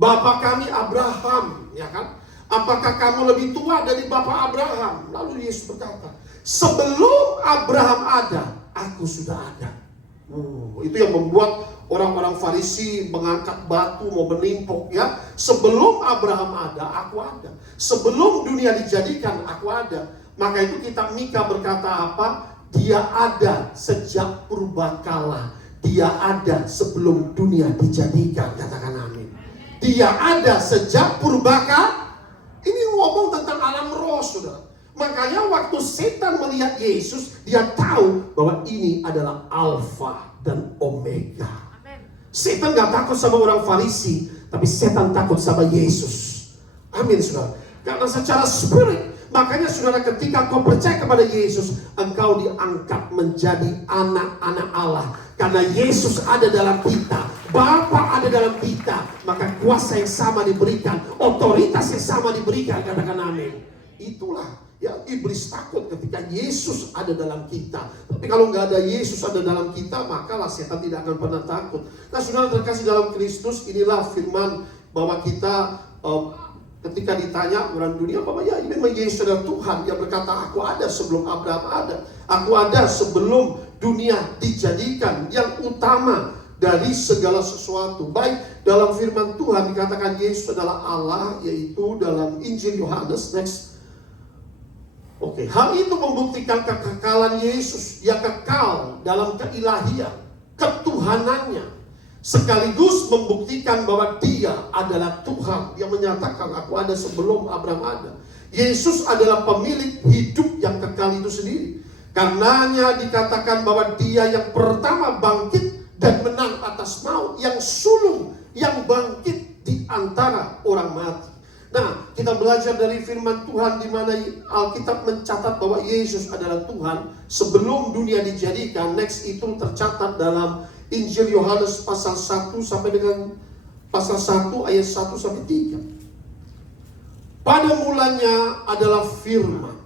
Bapak kami Abraham, ya kan? Apakah kamu lebih tua dari Bapak Abraham? Lalu Yesus berkata, sebelum Abraham ada, aku sudah ada. Itu yang membuat orang-orang Farisi mengangkat batu mau menimpuk, ya. Sebelum Abraham ada, aku ada. Sebelum dunia dijadikan, aku ada. Maka itu kitab Mika berkata apa? Dia ada sejak purbakala. Dia ada sebelum dunia dijadikan. Katakan amin. Dia ada sejak purbakala. Ini ngomong tentang alam roh, saudara. Makanya waktu setan melihat Yesus, dia tahu bahwa ini adalah Alfa dan Omega. Setan gak takut sama orang Farisi, tapi setan takut sama Yesus. Amin, saudara. Karena secara spirit, makanya saudara, ketika kau percaya kepada Yesus, engkau diangkat menjadi anak-anak Allah. Karena Yesus ada dalam kita, Bapa ada dalam kita, maka kuasa yang sama diberikan, otoritas yang sama diberikan. Katakan amin. Itulah yang iblis takut ketika Yesus ada dalam kita. Tapi kalau nggak ada Yesus ada dalam kita, maka setan tidak akan pernah takut. Nah, saudara terkasih dalam Kristus, inilah firman bahwa kita ketika ditanya orang dunia, bahwa ya ini memang Yesus adalah Tuhan. Dia berkata, aku ada sebelum Abraham ada. Aku ada sebelum dunia dijadikan. Yang utama dari segala sesuatu. Baik, dalam firman Tuhan dikatakan Yesus adalah Allah, yaitu dalam Injil Yohanes. Next. Oke, hal itu membuktikan kekekalan Yesus. Yang kekal dalam keilahian, ketuhanannya, sekaligus membuktikan bahwa dia adalah Tuhan. Dia menyatakan, aku ada sebelum Abraham ada. Yesus adalah pemilik hidup yang kekal itu sendiri. Karenanya dikatakan bahwa dia yang pertama bangkit dan menang atas maut, yang sulung, yang bangkit di antara orang mati. Nah, kita belajar dari firman Tuhan di mana Alkitab mencatat bahwa Yesus adalah Tuhan sebelum dunia dijadikan. Next itu tercatat dalam Injil Yohanes pasal 1 sampai dengan pasal 1 ayat 1 sampai 3. Pada mulanya adalah firman.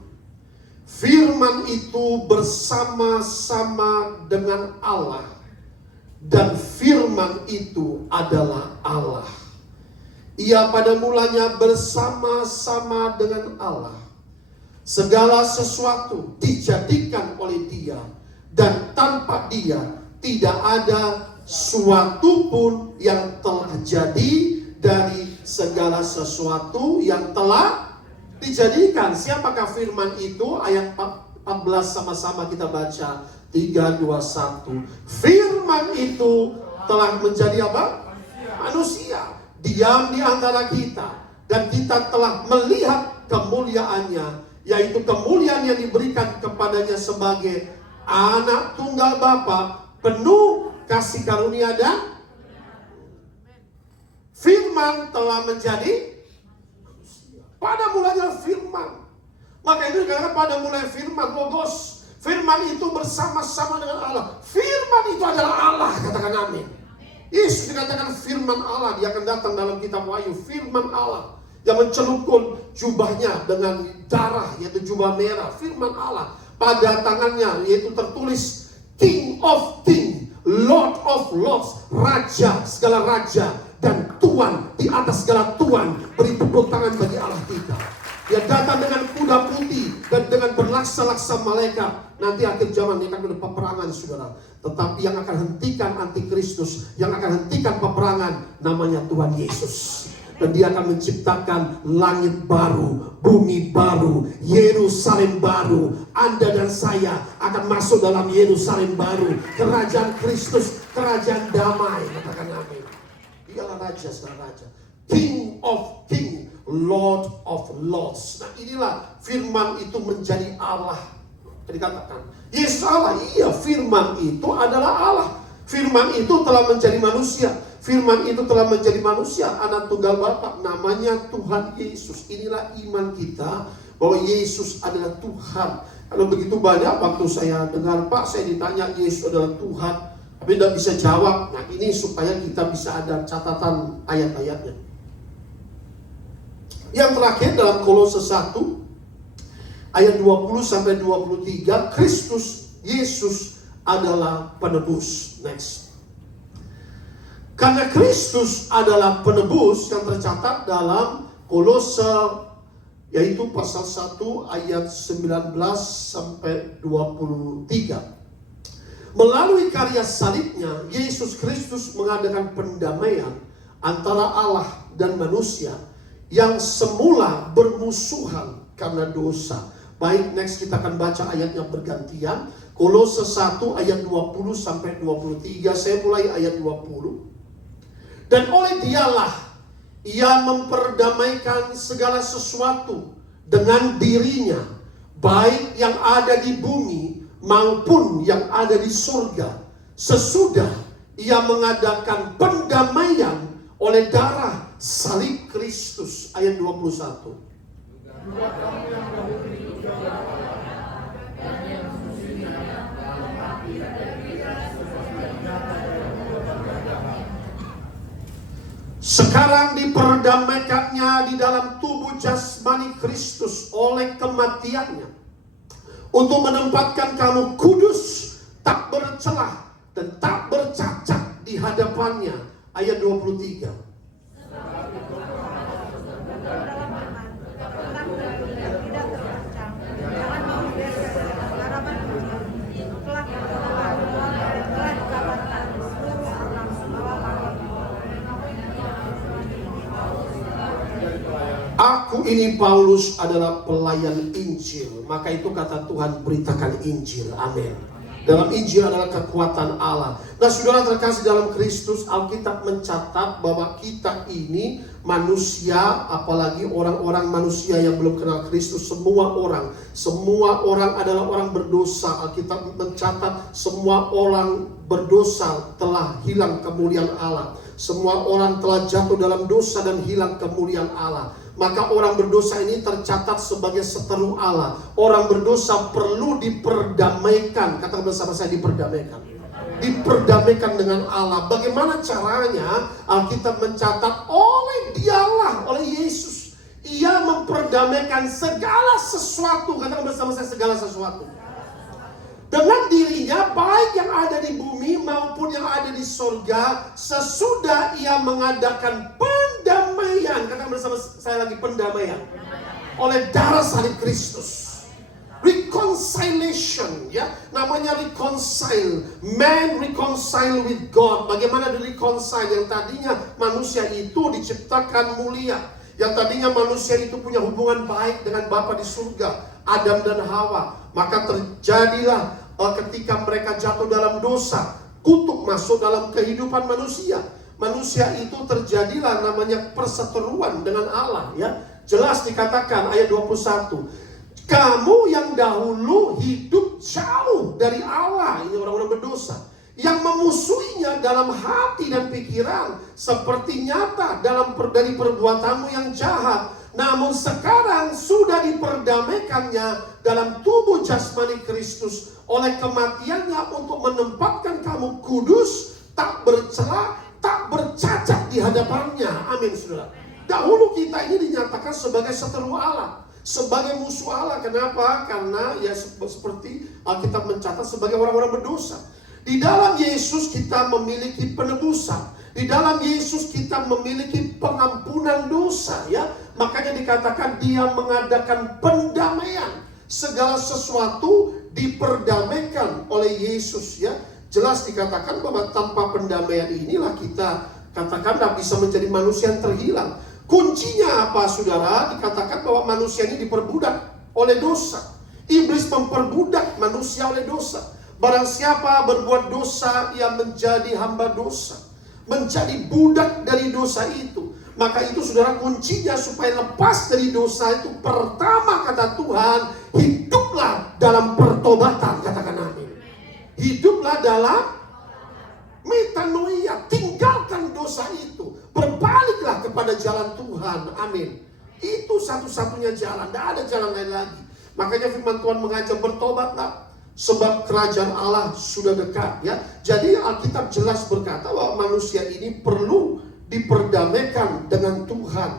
Firman itu bersama-sama dengan Allah, dan firman itu adalah Allah. Ia pada mulanya bersama-sama dengan Allah. Segala sesuatu dijadikan oleh Dia, dan tanpa Dia tidak ada suatu pun yang telah jadi dari segala sesuatu yang telah dijadikan. Siapakah firman itu? Ayat 14 sama-sama kita baca. 3, 2, 1. Firman itu telah menjadi apa? Manusia. Diam di antara kita, dan kita telah melihat kemuliaannya, yaitu kemuliaan yang diberikan kepadanya sebagai anak tunggal Bapa, penuh kasih karunia dan firman telah menjadi manusia. Pada mulanya firman. Maka itu dikatakan pada mulanya firman, logos. Firman itu bersama-sama dengan Allah. Firman itu adalah Allah, katakan amin. Yesus dikatakan firman Allah. Dia akan datang dalam kitab Wahyu. Firman Allah yang mencelupkan jubahnya dengan darah, yaitu jubah merah. Firman Allah. Pada tangannya yaitu tertulis King of King, Lord of Lords, Raja, segala raja, dan Tuan di atas segala Tuan. Beri tepuk tangan bagi Allah kita. Dia datang dengan kuda putih dan dengan berlaksa-laksa malaikat. Nanti akhir zaman ini akan ada peperangan, saudara. Tetapi yang akan hentikan antikristus, yang akan hentikan peperangan, namanya Tuhan Yesus. Dan dia akan menciptakan langit baru, bumi baru, Yerusalem baru. Anda dan saya akan masuk dalam Yerusalem baru. Kerajaan Kristus, kerajaan damai. Katakan amin. Dialah raja segala raja, King of King, Lord of Lords. Nah, inilah firman itu menjadi Allah. Dikatakan Yesus Allah. Iya, firman itu adalah Allah. Firman itu telah menjadi manusia. Firman itu telah menjadi manusia, anak tunggal Bapa, namanya Tuhan Yesus. Inilah iman kita bahwa Yesus adalah Tuhan. Kalau begitu banyak waktu saya dengar, Pak, saya ditanya Yesus adalah Tuhan, tapi tidak bisa jawab. Nah, ini supaya kita bisa ada catatan ayat-ayatnya. Yang terakhir dalam Kolose 1 ayat 20 sampai 23, Kristus Yesus adalah penebus. Next. Karena Kristus adalah penebus yang tercatat dalam Kolose yaitu pasal 1 ayat 19 sampai 23. Melalui karya salibnya, Yesus Kristus mengadakan pendamaian antara Allah dan manusia yang semula bermusuhan karena dosa. Baik, next kita akan baca ayatnya bergantian. Kolose 1 ayat 20 sampai 23. Saya mulai ayat 20. Dan oleh Dialah Ia memperdamaikan segala sesuatu dengan dirinya, baik yang ada di bumi maupun yang ada di surga, sesudah Ia mengadakan pendamaian oleh darah salib Kristus. Ayat 21. Sekarang diperdamaikannya di dalam tubuh jasmani Kristus oleh kematiannya, untuk menempatkan kamu kudus, tak bercelah dan tak bercacat di hadapannya. Ayat 23. Aku ini Paulus adalah pelayan Injil. Maka itu kata Tuhan, beritakan Injil. Amin. Dalam Injil adalah kekuatan Allah. Nah, saudara terkasih dalam Kristus, Alkitab mencatat bahwa kita ini manusia, apalagi orang-orang manusia yang belum kenal Kristus, semua orang adalah orang berdosa. Alkitab mencatat semua orang berdosa telah hilang kemuliaan Allah. Semua orang telah jatuh dalam dosa dan hilang kemuliaan Allah. Maka orang berdosa ini tercatat sebagai seteru Allah. Orang berdosa perlu diperdamaikan. Katakan bersama saya, diperdamaikan. Diperdamaikan dengan Allah. Bagaimana caranya? Alkitab mencatat oleh Dialah, oleh Yesus. Ia memperdamaikan segala sesuatu. Katakan bersama saya, segala sesuatu. Dengan dirinya, baik yang ada di bumi maupun yang ada di sorga, sesudah ia mengadakan pendamaian. Katakan bersama saya lagi, pendamaian. Oleh darah salib Kristus. Reconciliation, ya, namanya reconcile. Man reconcile with God. Bagaimana di reconcile? Yang tadinya manusia itu diciptakan mulia, yang tadinya manusia itu punya hubungan baik dengan Bapa di surga, Adam dan Hawa. Maka terjadilah ketika mereka jatuh dalam dosa, kutuk masuk dalam kehidupan manusia. Manusia itu terjadilah namanya perseteruan dengan Allah, ya. Jelas dikatakan ayat 21. Kamu yang dahulu hidup jauh dari Allah, ini orang-orang berdosa, yang memusuhinya dalam hati dan pikiran, seperti nyata dari perbuatanmu yang jahat. Namun sekarang sudah diperdamaikannya dalam tubuh jasmani Kristus oleh kematiannya untuk menempatkan kamu kudus, tak bercela, tak bercacat di hadapannya. Amin, saudara. Dahulu kita ini dinyatakan sebagai seteru Allah, sebagai musuh Allah. Kenapa? Karena ya seperti Alkitab mencatat, sebagai orang-orang berdosa. Di dalam Yesus kita memiliki penebusan. Di dalam Yesus kita memiliki pengampunan dosa, ya. Makanya dikatakan Dia mengadakan pendamaian. Segala sesuatu diperdamaikan oleh Yesus, ya. Jelas dikatakan bahwa tanpa pendamaian inilah kita katakanlah bisa menjadi manusia yang terhilang. Kuncinya apa, saudara? Dikatakan bahwa manusia ini diperbudak oleh dosa. Iblis memperbudak manusia oleh dosa. Barang siapa berbuat dosa, ia menjadi hamba dosa, menjadi budak dari dosa itu. Maka itu, saudara, kuncinya supaya lepas dari dosa itu, pertama kata Tuhan, hiduplah dalam pertobatan. Katakan amin. Hiduplah dalam metanoia, tinggalkan dosa itu, berbaliklah kepada jalan Tuhan. Amin. Itu satu-satunya jalan, tidak ada jalan lain lagi. Makanya firman Tuhan mengajak bertobatlah, sebab kerajaan Allah sudah dekat, ya. Jadi Alkitab jelas berkata bahwa manusia ini perlu diperdamaikan dengan Tuhan.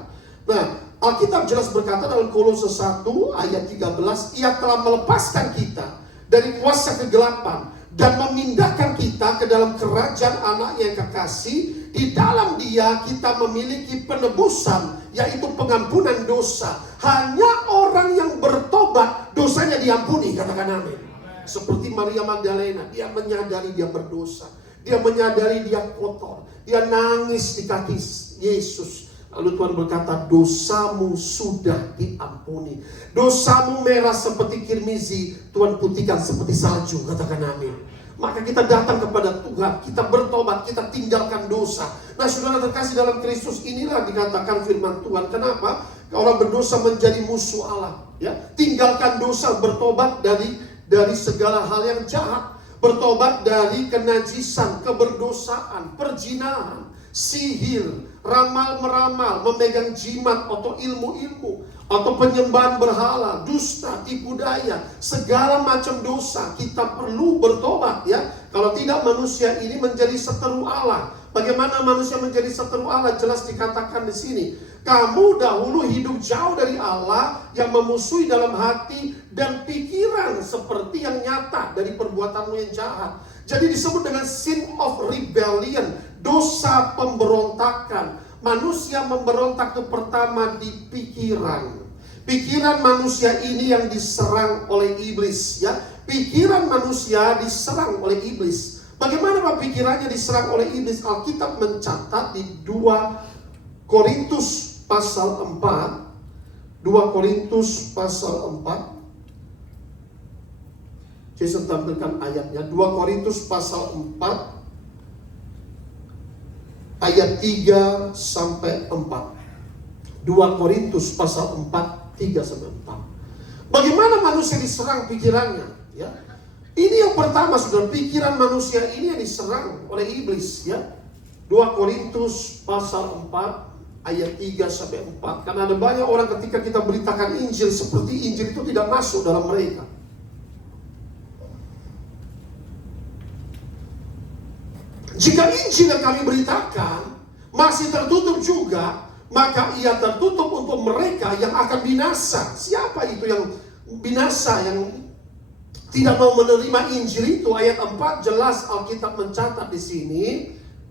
Nah, Alkitab jelas berkata dalam Kolose 1 ayat 13, Ia telah melepaskan kita dari kuasa kegelapan dan memindahkan kita ke dalam kerajaan Anak-Nya yang kekasih. Di dalam Dia kita memiliki penebusan, yaitu pengampunan dosa. Hanya orang yang bertobat dosanya diampuni. Katakan amin. Seperti Maria Magdalena, dia menyadari dia berdosa, dia menyadari dia kotor, dia nangis di kaki Yesus. Lalu Tuhan berkata, dosamu sudah diampuni. Dosamu merah seperti kirmizi, Tuhan putihkan seperti salju. Katakan amin. Maka kita datang kepada Tuhan, kita bertobat, kita tinggalkan dosa. Nah, saudara terkasih dalam Kristus, inilah dikatakan firman Tuhan. Kenapa? Orang berdosa menjadi musuh Allah, ya. Tinggalkan dosa, bertobat dari segala hal yang jahat, bertobat dari kenajisan, keberdosaan, perzinahan, sihir, ramal-meramal, memegang jimat atau ilmu-ilmu, atau penyembahan berhala, dusta, tipu daya, segala macam dosa. Kita perlu bertobat, ya. Kalau tidak, manusia ini menjadi seteru Allah. Bagaimana manusia menjadi seteru Allah? Jelas dikatakan di sini. Kamu dahulu hidup jauh dari Allah, yang memusuhi dalam hati dan pikiran, seperti yang nyata dari perbuatanmu yang jahat. Jadi disebut dengan sin of rebellion, dosa pemberontakan. Manusia memberontak itu pertama di pikiran. Pikiran manusia ini yang diserang oleh iblis, ya. Pikiran manusia diserang oleh iblis. Bagaimana Pak pikirannya diserang oleh iblis? Alkitab mencatat di 2 Korintus pasal 4. 2 Korintus pasal 4. Jason tampilkan ayatnya. 2 Korintus pasal 4 ayat 3 sampai 4. 2 Korintus pasal 4 3 sampai 4. Bagaimana manusia diserang pikirannya, ya? Ini yang pertama, Saudara, pikiran manusia ini yang diserang oleh iblis, ya. 2 Korintus pasal 4 ayat 3 sampai 4. Karena ada banyak orang ketika kita beritakan Injil, seperti Injil itu tidak masuk dalam mereka. Jika Injil yang kami beritakan masih tertutup juga, maka ia tertutup untuk mereka yang akan binasa. Siapa itu yang binasa, yang tidak mau menerima Injil itu? Ayat 4 jelas Alkitab mencatat di sini.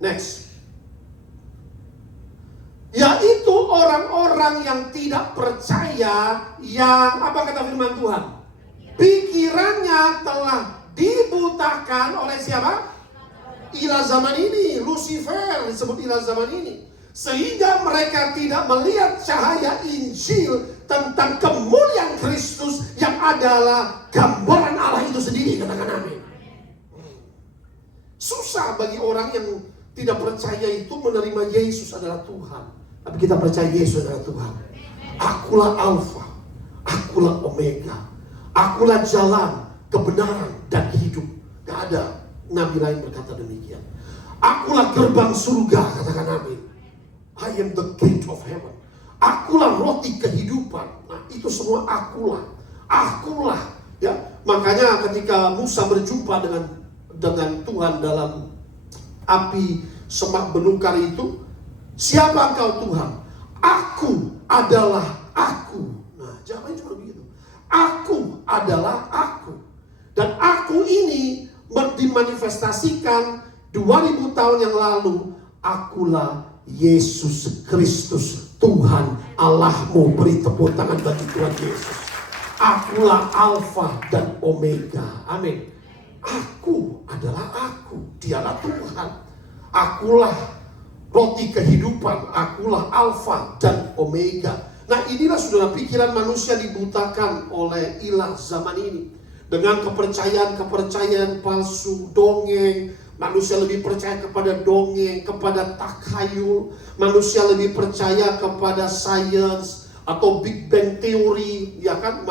Next. Yaitu orang-orang yang tidak percaya, yang apa kata firman Tuhan? Pikirannya telah dibutakan oleh siapa? Ilah zaman ini, Lucifer disebut ilah zaman ini. Sehingga mereka tidak melihat cahaya Injil tentang kemuliaan Kristus yang adalah gambaran Allah itu sendiri. Katakan amin. Susah bagi orang yang tidak percaya itu menerima Yesus adalah Tuhan. Tapi kita percaya Yesus adalah Tuhan. Akulah Alfa, akulah Omega, akulah jalan, kebenaran, dan hidup. Gak ada nabi lain berkata demikian. Akulah gerbang surga, katakan amin. I am the gate of heaven. Akulah roti kehidupan. Nah, itu semua akulah. Akulah, ya. Makanya ketika Musa berjumpa dengan Tuhan dalam api semak belukar itu, siapa engkau Tuhan? Aku adalah aku. Nah, jawabannya cuma begitu. Aku adalah aku. Dan aku ini dimanifestasikan 2000 tahun yang lalu. Akulah Yesus Kristus, Tuhan Allahmu. Beri tepuk tangan bagi Tuhan Yesus. Akulah Alfa dan Omega. Amin. Aku adalah aku. Dialah Tuhan. Akulah roti kehidupan. Akulah Alfa dan Omega. Nah, inilah saudara, pikiran manusia dibutakan oleh ilah zaman ini. Dengan kepercayaan palsu, dongeng. Manusia lebih percaya kepada dongeng, kepada takhayul. Manusia lebih percaya kepada sains atau Big Bang Theory, ya kan?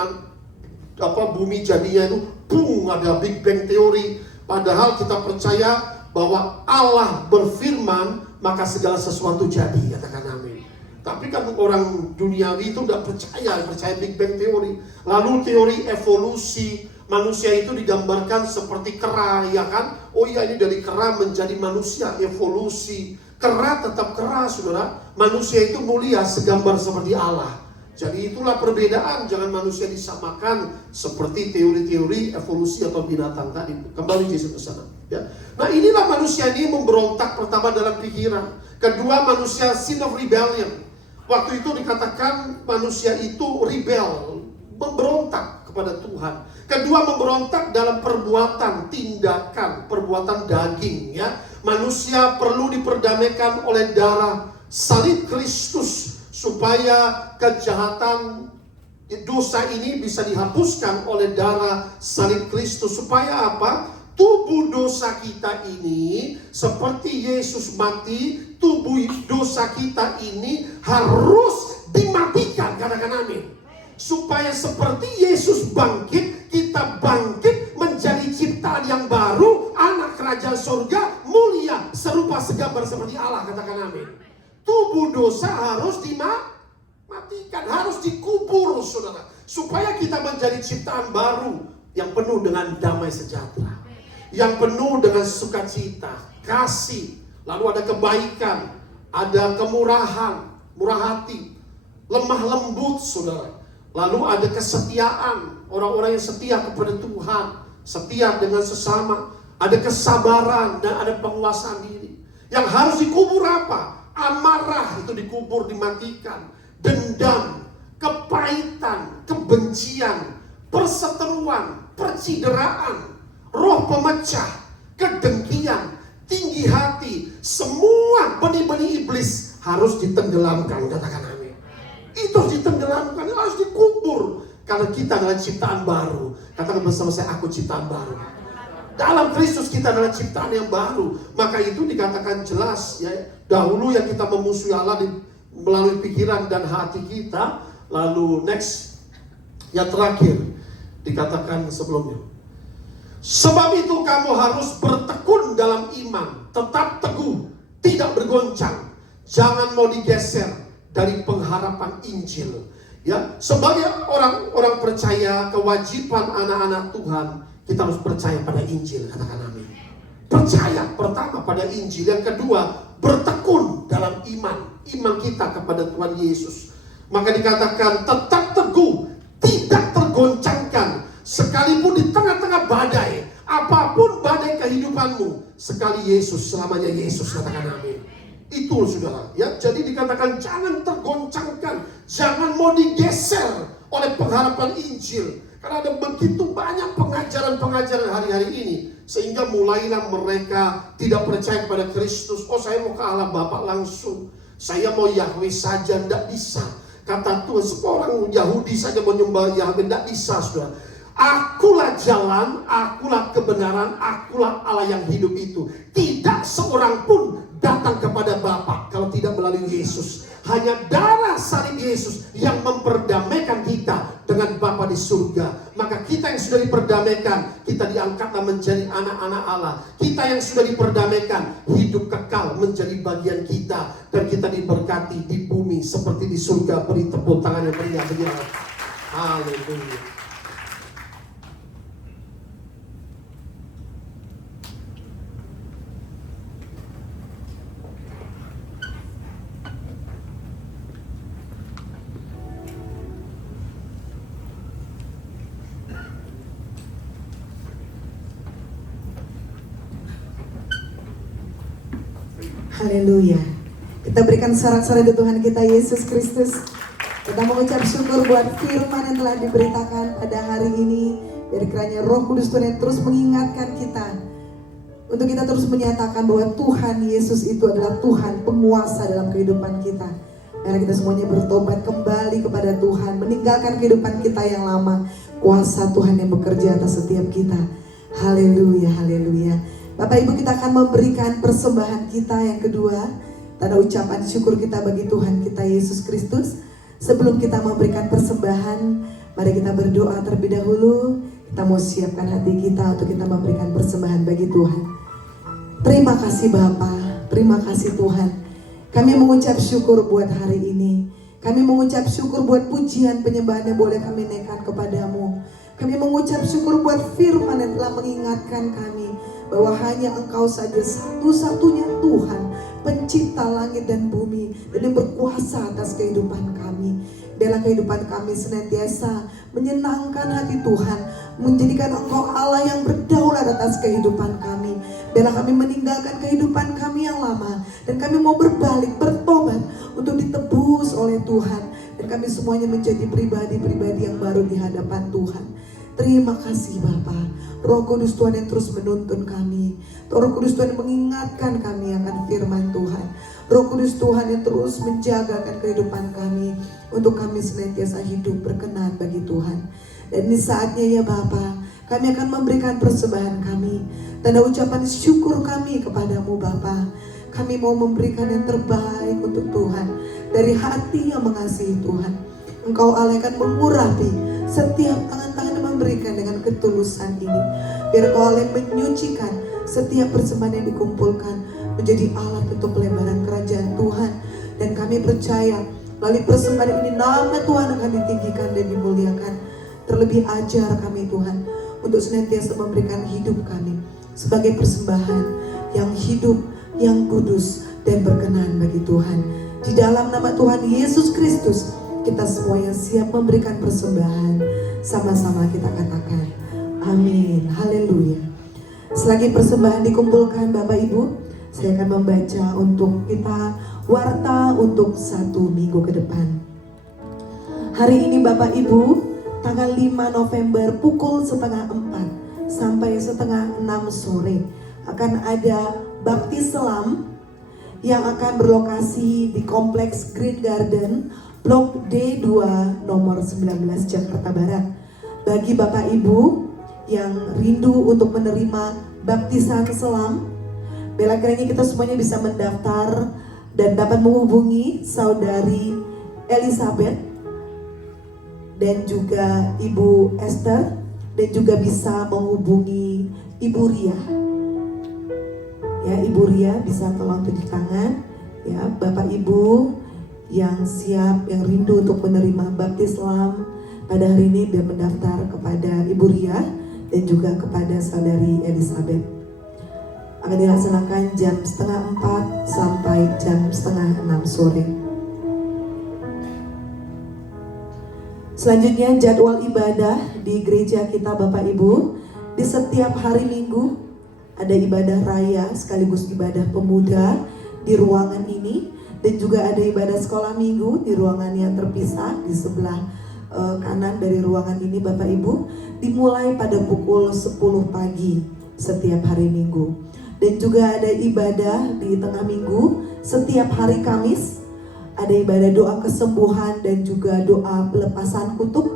Bumi jadinya itu, boom, ada Big Bang Theory. Padahal kita percaya bahwa Allah berfirman, maka segala sesuatu jadi. Katakan amin. Tapi kan orang duniawi itu tidak percaya Big Bang Theory. Lalu teori evolusi. Manusia itu digambarkan seperti kera, ya kan? Oh iya, ini dari kera menjadi manusia, evolusi. Kera tetap kera, saudara. Manusia itu mulia segambar seperti Allah. Jadi itulah perbedaan. Jangan manusia disamakan seperti teori-teori evolusi atau binatang tadi. Kembali Yesus ke sana, ya. Nah, inilah manusia ini memberontak pertama dalam pikiran. Kedua, manusia sin of rebellion. Waktu itu dikatakan manusia itu rebel, memberontak kepada Tuhan. Kedua, memberontak dalam perbuatan, tindakan, perbuatan daging, ya. Manusia perlu diperdamaikan oleh darah salib Kristus supaya kejahatan dosa ini bisa dihapuskan oleh darah salib Kristus. Supaya apa? Tubuh dosa kita ini seperti Yesus mati, tubuh dosa kita ini harus dimatikan. Katakan amin. Supaya seperti Yesus bangkit, kita bangkit menjadi ciptaan yang baru, anak kerajaan surga, mulia, serupa segambar seperti Allah. Katakan amin. Tubuh dosa harus dimatikan, harus dikubur, saudara. Supaya kita menjadi ciptaan baru yang penuh dengan damai sejahtera, yang penuh dengan sukacita, kasih, lalu ada kebaikan, ada kemurahan, murah hati, lemah lembut, saudara. Lalu ada kesetiaan, orang-orang yang setia kepada Tuhan, setia dengan sesama. Ada kesabaran dan ada penguasaan diri. Yang harus dikubur apa? Amarah itu dikubur, dimatikan. Dendam, kepahitan, kebencian, perseteruan, percideraan, roh pemecah, kedengkian, tinggi hati. Semua benih-benih iblis harus ditenggelamkan. Katakan amin. Itu harus ditenggelamkan, harus dikubur. Karena kita adalah ciptaan baru. Katakan bersama saya, aku ciptaan baru. Dalam Kristus kita adalah ciptaan yang baru. Maka itu dikatakan jelas ya. Dahulu yang kita memusuhi Allah melalui pikiran dan hati kita. Lalu next, yang terakhir dikatakan sebelumnya. Sebab itu kamu harus bertekun dalam iman, tetap teguh, tidak bergoncang. Jangan mau digeser dari pengharapan Injil. Ya, sebagai orang-orang percaya, kewajiban anak-anak Tuhan, kita harus percaya pada Injil. Katakan amin. Percaya pertama pada Injil, yang kedua bertekun dalam iman kita kepada Tuhan Yesus. Maka dikatakan tetap teguh, tidak tergoncangkan, sekalipun di tengah-tengah badai, apapun badai kehidupanmu, sekali Yesus, selamanya Yesus. Katakan amin. Itu saudara ya. Jadi dikatakan jangan tergoncangkan, jangan mau digeser oleh pengharapan Injil. Karena ada begitu banyak pengajaran-pengajaran hari-hari ini, sehingga mulailah mereka tidak percaya kepada Kristus. Oh, saya mau ke Allah Bapa langsung, saya mau Yahweh saja, tidak bisa. Kata Tuhan, seorang Yahudi saja menyembah Yahweh, tidak bisa saudara. Akulah jalan, akulah kebenaran, akulah Allah yang hidup itu. Tidak seorang pun datang kepada Bapa kalau tidak melalui Yesus. Hanya darah salib Yesus yang memperdamaikan kita dengan Bapa di surga. Maka kita yang sudah diperdamaikan, kita diangkatlah menjadi anak-anak Allah. Kita yang sudah diperdamaikan, hidup kekal menjadi bagian kita. Dan kita diberkati di bumi seperti di surga. Beri tepuk tangan yang meriah bagi Allah. Haleluya. Haleluya. Kita berikan sorak-sorai di Tuhan kita Yesus Kristus. Kita mengucap syukur buat firman yang telah diberitakan pada hari ini. Biar kiranya Roh Kudus Tuhan yang terus mengingatkan kita, untuk kita terus menyatakan bahwa Tuhan Yesus itu adalah Tuhan penguasa dalam kehidupan kita. Mari kita semuanya bertobat kembali kepada Tuhan, meninggalkan kehidupan kita yang lama. Kuasa Tuhan yang bekerja atas setiap kita. Haleluya, haleluya. Bapak Ibu, kita akan memberikan persembahan kita yang kedua, tanda ucapan syukur kita bagi Tuhan kita Yesus Kristus. Sebelum kita memberikan persembahan, mari kita berdoa terlebih dahulu. Kita mau siapkan hati kita untuk kita memberikan persembahan bagi Tuhan. Terima kasih Bapa, terima kasih Tuhan. Kami mengucap syukur buat hari ini. Kami mengucap syukur buat pujian penyembahan yang boleh kami naikkan kepadamu. Kami mengucap syukur buat firman yang telah mengingatkan kami bahwa hanya Engkau saja satu-satunya Tuhan, pencipta langit dan bumi, dan yang berkuasa atas kehidupan kami. Biarlah kehidupan kami senantiasa menyenangkan hati Tuhan, menjadikan Engkau Allah yang berdaulat atas kehidupan kami. Biarlah kami meninggalkan kehidupan kami yang lama, dan kami mau berbalik, bertobat untuk ditebus oleh Tuhan, dan kami semuanya menjadi pribadi-pribadi yang baru di hadapan Tuhan. Terima kasih Bapa. Roh Kudus Tuhan yang terus menuntun kami. Roh Kudus Tuhan yang mengingatkan kami akan firman Tuhan. Roh Kudus Tuhan yang terus menjagakan kehidupan kami, untuk kami senantiasa hidup berkenan bagi Tuhan. Dan di saatnya ya Bapa, kami akan memberikan persembahan kami, tanda ucapan syukur kami kepadamu Bapa. Kami mau memberikan yang terbaik untuk Tuhan, dari hati yang mengasihi Tuhan. Engkau Allah akan mengurapi setiap tangan-tangan yang memberikan dengan ketulusan ini. Biar Engkau Allah menyucikan setiap persembahan yang dikumpulkan menjadi alat untuk pelebaran kerajaan Tuhan. Dan kami percaya melalui persembahan ini nama Tuhan akan ditinggikan dan dimuliakan. Terlebih ajar kami Tuhan untuk senantiasa memberikan hidup kami sebagai persembahan yang hidup, yang kudus dan berkenan bagi Tuhan. Di dalam nama Tuhan Yesus Kristus, kita semuanya siap memberikan persembahan. Sama-sama kita katakan amin, haleluya. Selagi persembahan dikumpulkan Bapak Ibu, saya akan membaca untuk kita warta untuk 1 minggu ke depan. Hari ini Bapak Ibu, tanggal 5 November pukul 3:30 sampai 5:30 sore akan ada baptis selam yang akan berlokasi di Kompleks Green Garden, Blok D2 nomor 19 Jakarta Barat. Bagi Bapak Ibu yang rindu untuk menerima baptisan selam, bela kiranya kita semuanya bisa mendaftar dan dapat menghubungi Saudari Elizabeth dan juga Ibu Esther, dan juga bisa menghubungi Ibu Ria. Ya, Ibu Ria bisa tolong tunjuk tangan. Ya, Bapak Ibu yang siap, yang rindu untuk menerima baptislam pada hari ini, biar mendaftar kepada Ibu Ria dan juga kepada Saudari Elizabeth. Akan dilaksanakan jam 3:30 sampai jam 5:30 sore. Selanjutnya jadwal ibadah di gereja kita Bapak Ibu. Di setiap hari Minggu ada ibadah raya sekaligus ibadah pemuda di ruangan ini, dan juga ada ibadah sekolah minggu di ruangan yang terpisah di sebelah kanan dari ruangan ini Bapak Ibu, dimulai pada pukul 10 pagi setiap hari Minggu. Dan juga ada ibadah di tengah minggu setiap hari Kamis. Ada ibadah doa kesembuhan dan juga doa pelepasan kutuk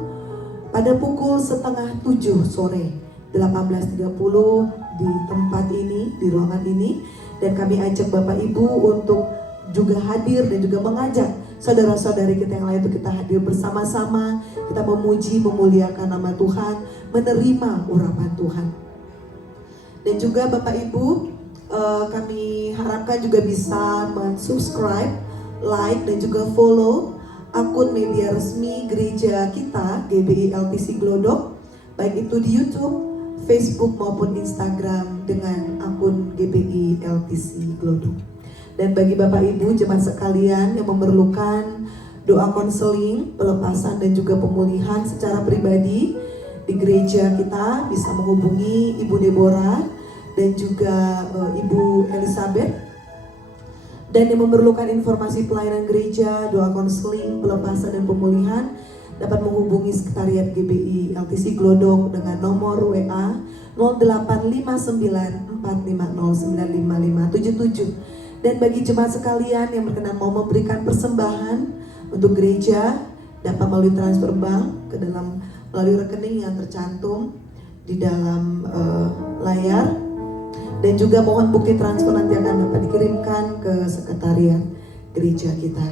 pada pukul 6:30 sore 18.30 di tempat ini, di ruangan ini. Dan kami ajak Bapak Ibu untuk juga hadir dan juga mengajak saudara-saudari kita yang lain untuk kita hadir bersama-sama. Kita memuji, memuliakan nama Tuhan, menerima urapan Tuhan. Dan juga Bapak Ibu, kami harapkan juga bisa subscribe, like, dan juga follow akun media resmi gereja kita GBI LTC Glodok, baik itu di YouTube, Facebook maupun Instagram dengan akun GBI LTC Glodok. Dan bagi Bapak Ibu jemaat sekalian yang memerlukan doa konseling, pelepasan dan juga pemulihan secara pribadi di gereja kita, bisa menghubungi Ibu Deborah dan juga Ibu Elizabeth. Dan yang memerlukan informasi pelayanan gereja, doa konseling, pelepasan dan pemulihan, dapat menghubungi sekretariat GBI LTC Glodok dengan nomor WA 085945095577. Dan bagi jemaat sekalian yang berkenan mau memberikan persembahan untuk gereja, dapat melalui transfer bank ke dalam melalui rekening yang tercantum di dalam layar. Dan juga mohon bukti transfer nanti akan dapat dikirimkan ke sekretariat gereja kita.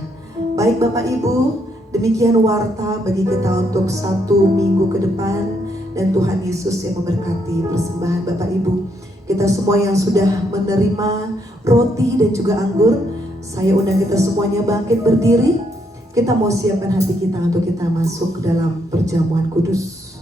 Baik Bapak Ibu, demikian warta bagi kita untuk 1 minggu ke depan, dan Tuhan Yesus yang memberkati persembahan Bapak Ibu. Kita semua yang sudah menerima roti dan juga anggur, saya undang kita semuanya bangkit berdiri. Kita mau siapkan hati kita untuk kita masuk ke dalam perjamuan kudus.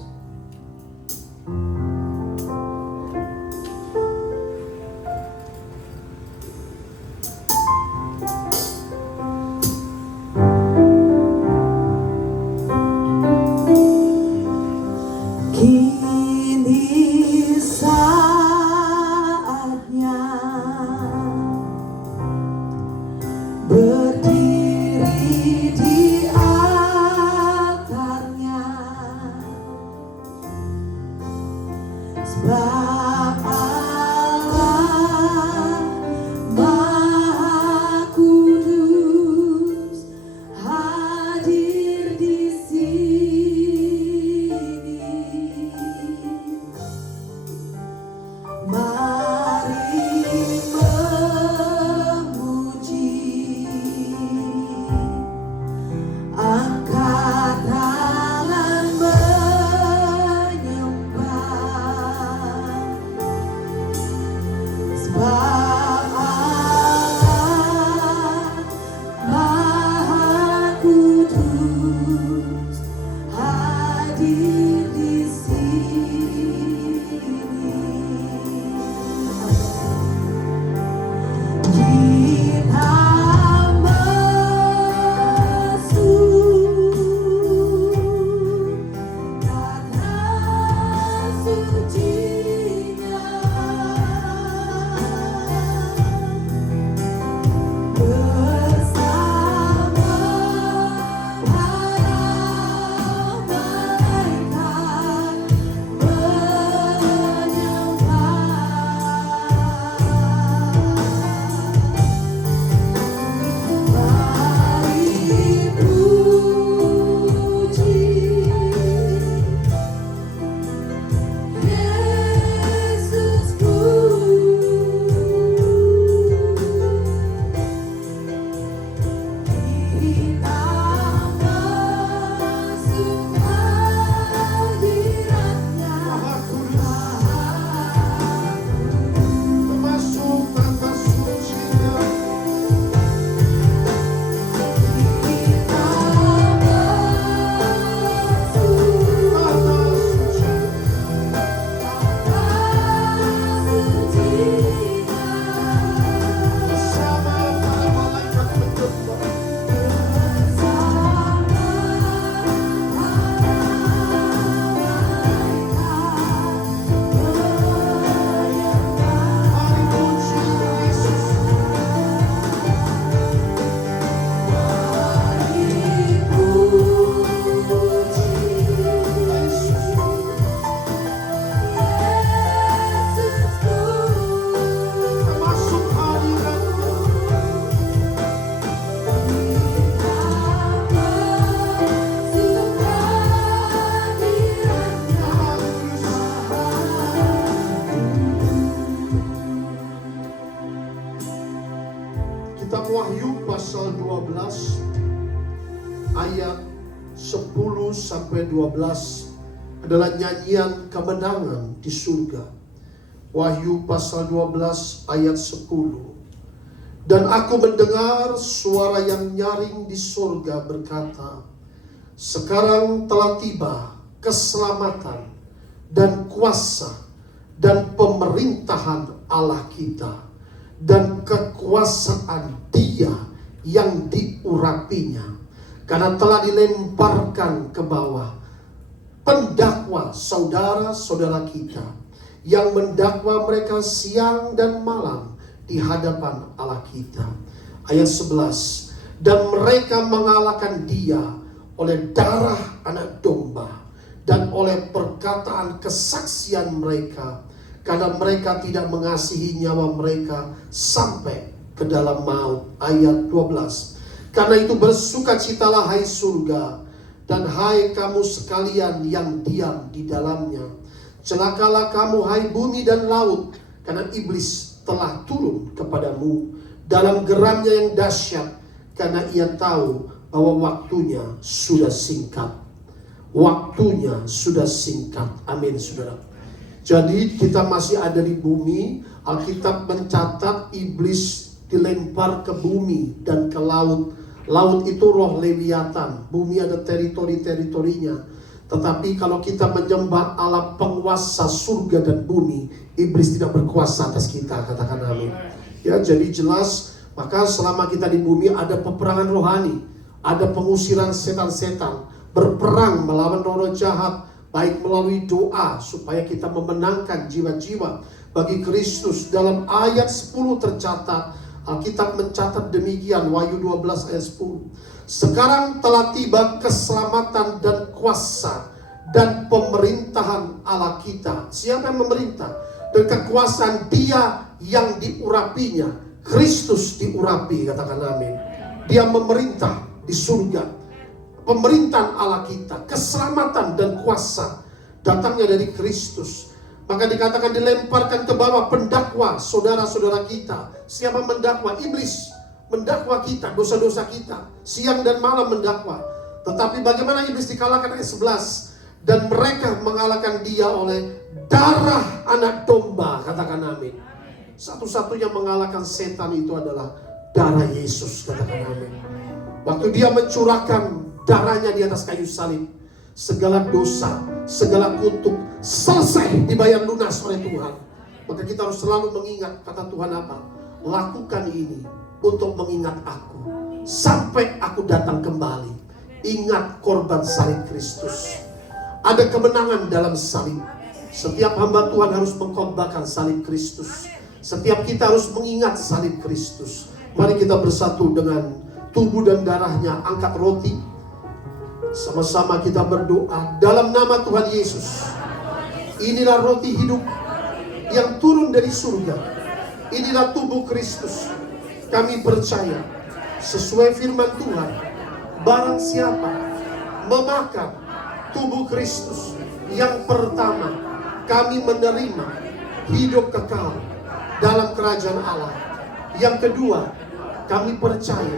sampai 12 adalah nyanyian kemenangan di surga. Wahyu pasal 12 ayat 10. Dan aku mendengar suara yang nyaring di surga berkata, sekarang telah tiba keselamatan dan kuasa dan pemerintahan Allah kita dan kekuasaan Dia yang diurapinya, karena telah dilemparkan ke bawah pendakwa saudara-saudara kita yang mendakwa mereka siang dan malam di hadapan Allah kita. Ayat 11. Dan mereka mengalahkan Dia oleh darah anak domba dan oleh perkataan kesaksian mereka, karena mereka tidak mengasihi nyawa mereka sampai ke dalam maut. Ayat 12. Karena itu bersukacitalah hai surga, dan hai kamu sekalian yang diam di dalamnya. Celakalah kamu hai bumi dan laut, karena iblis telah turun kepadamu dalam geramnya yang dahsyat, karena ia tahu bahwa waktunya sudah singkat. Waktunya sudah singkat. Amin, saudara. Jadi kita masih ada di bumi. Alkitab mencatat iblis dilempar ke bumi dan ke laut. Laut itu roh Lewiatan. Bumi ada teritori-teritorinya. Tetapi kalau kita menyembah Allah penguasa surga dan bumi, iblis tidak berkuasa atas kita. Katakan amin. Ya, jadi jelas, maka selama kita di bumi ada peperangan rohani, ada pengusiran setan-setan, berperang melawan roh jahat, baik melalui doa supaya kita memenangkan jiwa-jiwa bagi Kristus. Dalam ayat 10 tercatat, Alkitab mencatat demikian, Wahyu 12 ayat 10. Sekarang telah tiba keselamatan dan kuasa dan pemerintahan Allah kita. Siapa yang memerintah? Dan kekuasaan Dia yang diurapinya. Kristus diurapi, katakan amin. Dia memerintah di surga. Pemerintahan Allah kita, keselamatan dan kuasa datangnya dari Kristus. Maka dikatakan dilemparkan ke bawah pendakwa saudara-saudara kita. Siapa mendakwa? Iblis mendakwa kita, dosa-dosa kita, siang dan malam mendakwa. Tetapi bagaimana iblis dikalahkan? Ayat 11. Dan mereka mengalahkan dia oleh darah anak domba. Katakan amin. Satu-satunya mengalahkan setan itu adalah darah Yesus. Katakan amin. Waktu dia mencurahkan darahnya di atas kayu salib, segala dosa, segala kutuk selesai dibayar lunas oleh Tuhan. Maka kita harus selalu mengingat kata Tuhan apa? Lakukan ini untuk mengingat aku sampai aku datang kembali. Ingat korban salib Kristus. Ada kemenangan dalam salib. Setiap hamba Tuhan harus mengkhotbahkan salib Kristus. Setiap kita harus mengingat salib Kristus. Mari kita bersatu dengan tubuh dan darahnya. Angkat roti. Sama-sama kita berdoa dalam nama Tuhan Yesus. Inilah roti hidup yang turun dari surga. Inilah tubuh Kristus. Kami percaya sesuai firman Tuhan, barang siapa memakan tubuh Kristus, yang pertama kami menerima hidup kekal dalam kerajaan Allah. Yang kedua, kami percaya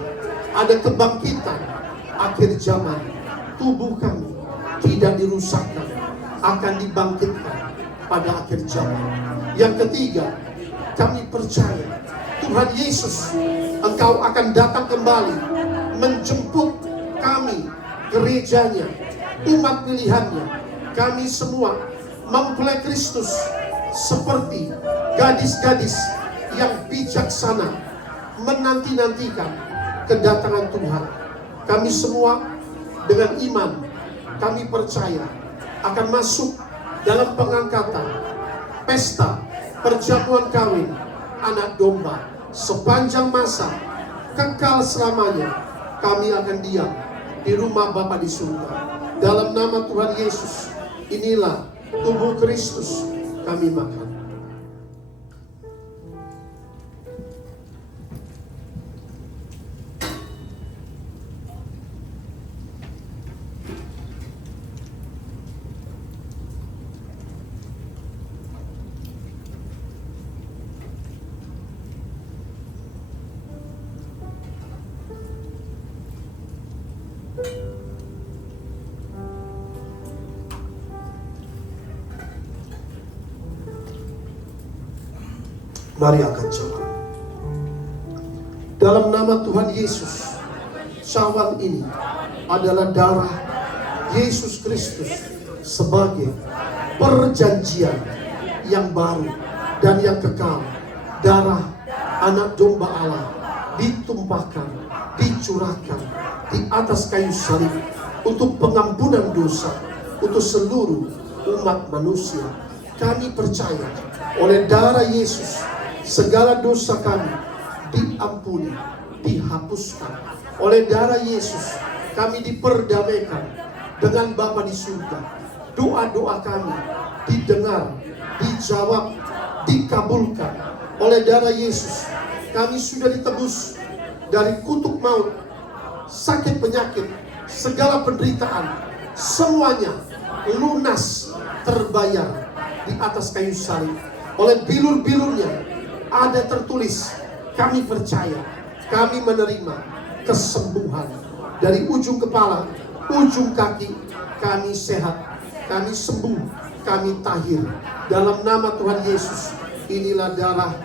ada kebangkitan akhir zaman. Tubuh kami tidak dirusakkan, akan dibangkitkan pada akhir zaman. Yang ketiga, kami percaya Tuhan Yesus, Engkau akan datang kembali menjemput kami, gerejanya, umat pilihannya. Kami semua mempelai Kristus seperti gadis-gadis yang bijaksana menanti-nantikan kedatangan Tuhan. Kami semua dengan iman, kami percaya akan masuk dalam pengangkatan, pesta, perjamuan kawin anak domba. Sepanjang masa, kekal selamanya, kami akan diam di rumah Bapa di surga. Dalam nama Tuhan Yesus, inilah tubuh Kristus, kami makan. Mari angkat jawab. Dalam nama Tuhan Yesus, cawan ini adalah darah Yesus Kristus sebagai perjanjian yang baru dan yang kekal. Darah anak domba Allah ditumpahkan, dicurahkan di atas kayu salib untuk pengampunan dosa untuk seluruh umat manusia. Kami percaya oleh darah Yesus segala dosa kami diampuni, dihapuskan. Oleh darah Yesus kami diperdamaikan dengan Bapa di surga. Doa-doa kami didengar, dijawab, dikabulkan. Oleh darah Yesus kami sudah ditebus dari kutuk maut, sakit penyakit, segala penderitaan. Semuanya lunas, terbayar di atas kayu salib. Oleh bilur-bilurnya ada tertulis, kami percaya, kami menerima kesembuhan dari ujung kepala, ujung kaki. Kami sehat, kami sembuh, kami tahir. Dalam nama Tuhan Yesus, inilah darah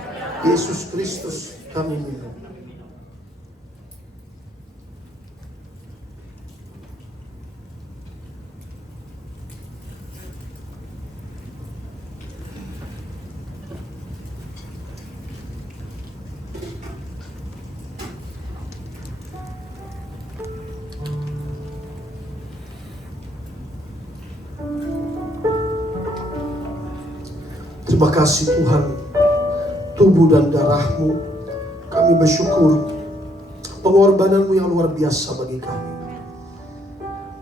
Yesus Kristus kami minum. Terima kasih Tuhan, tubuh dan darah-Mu, kami bersyukur pengorbanan-Mu yang luar biasa bagi kami.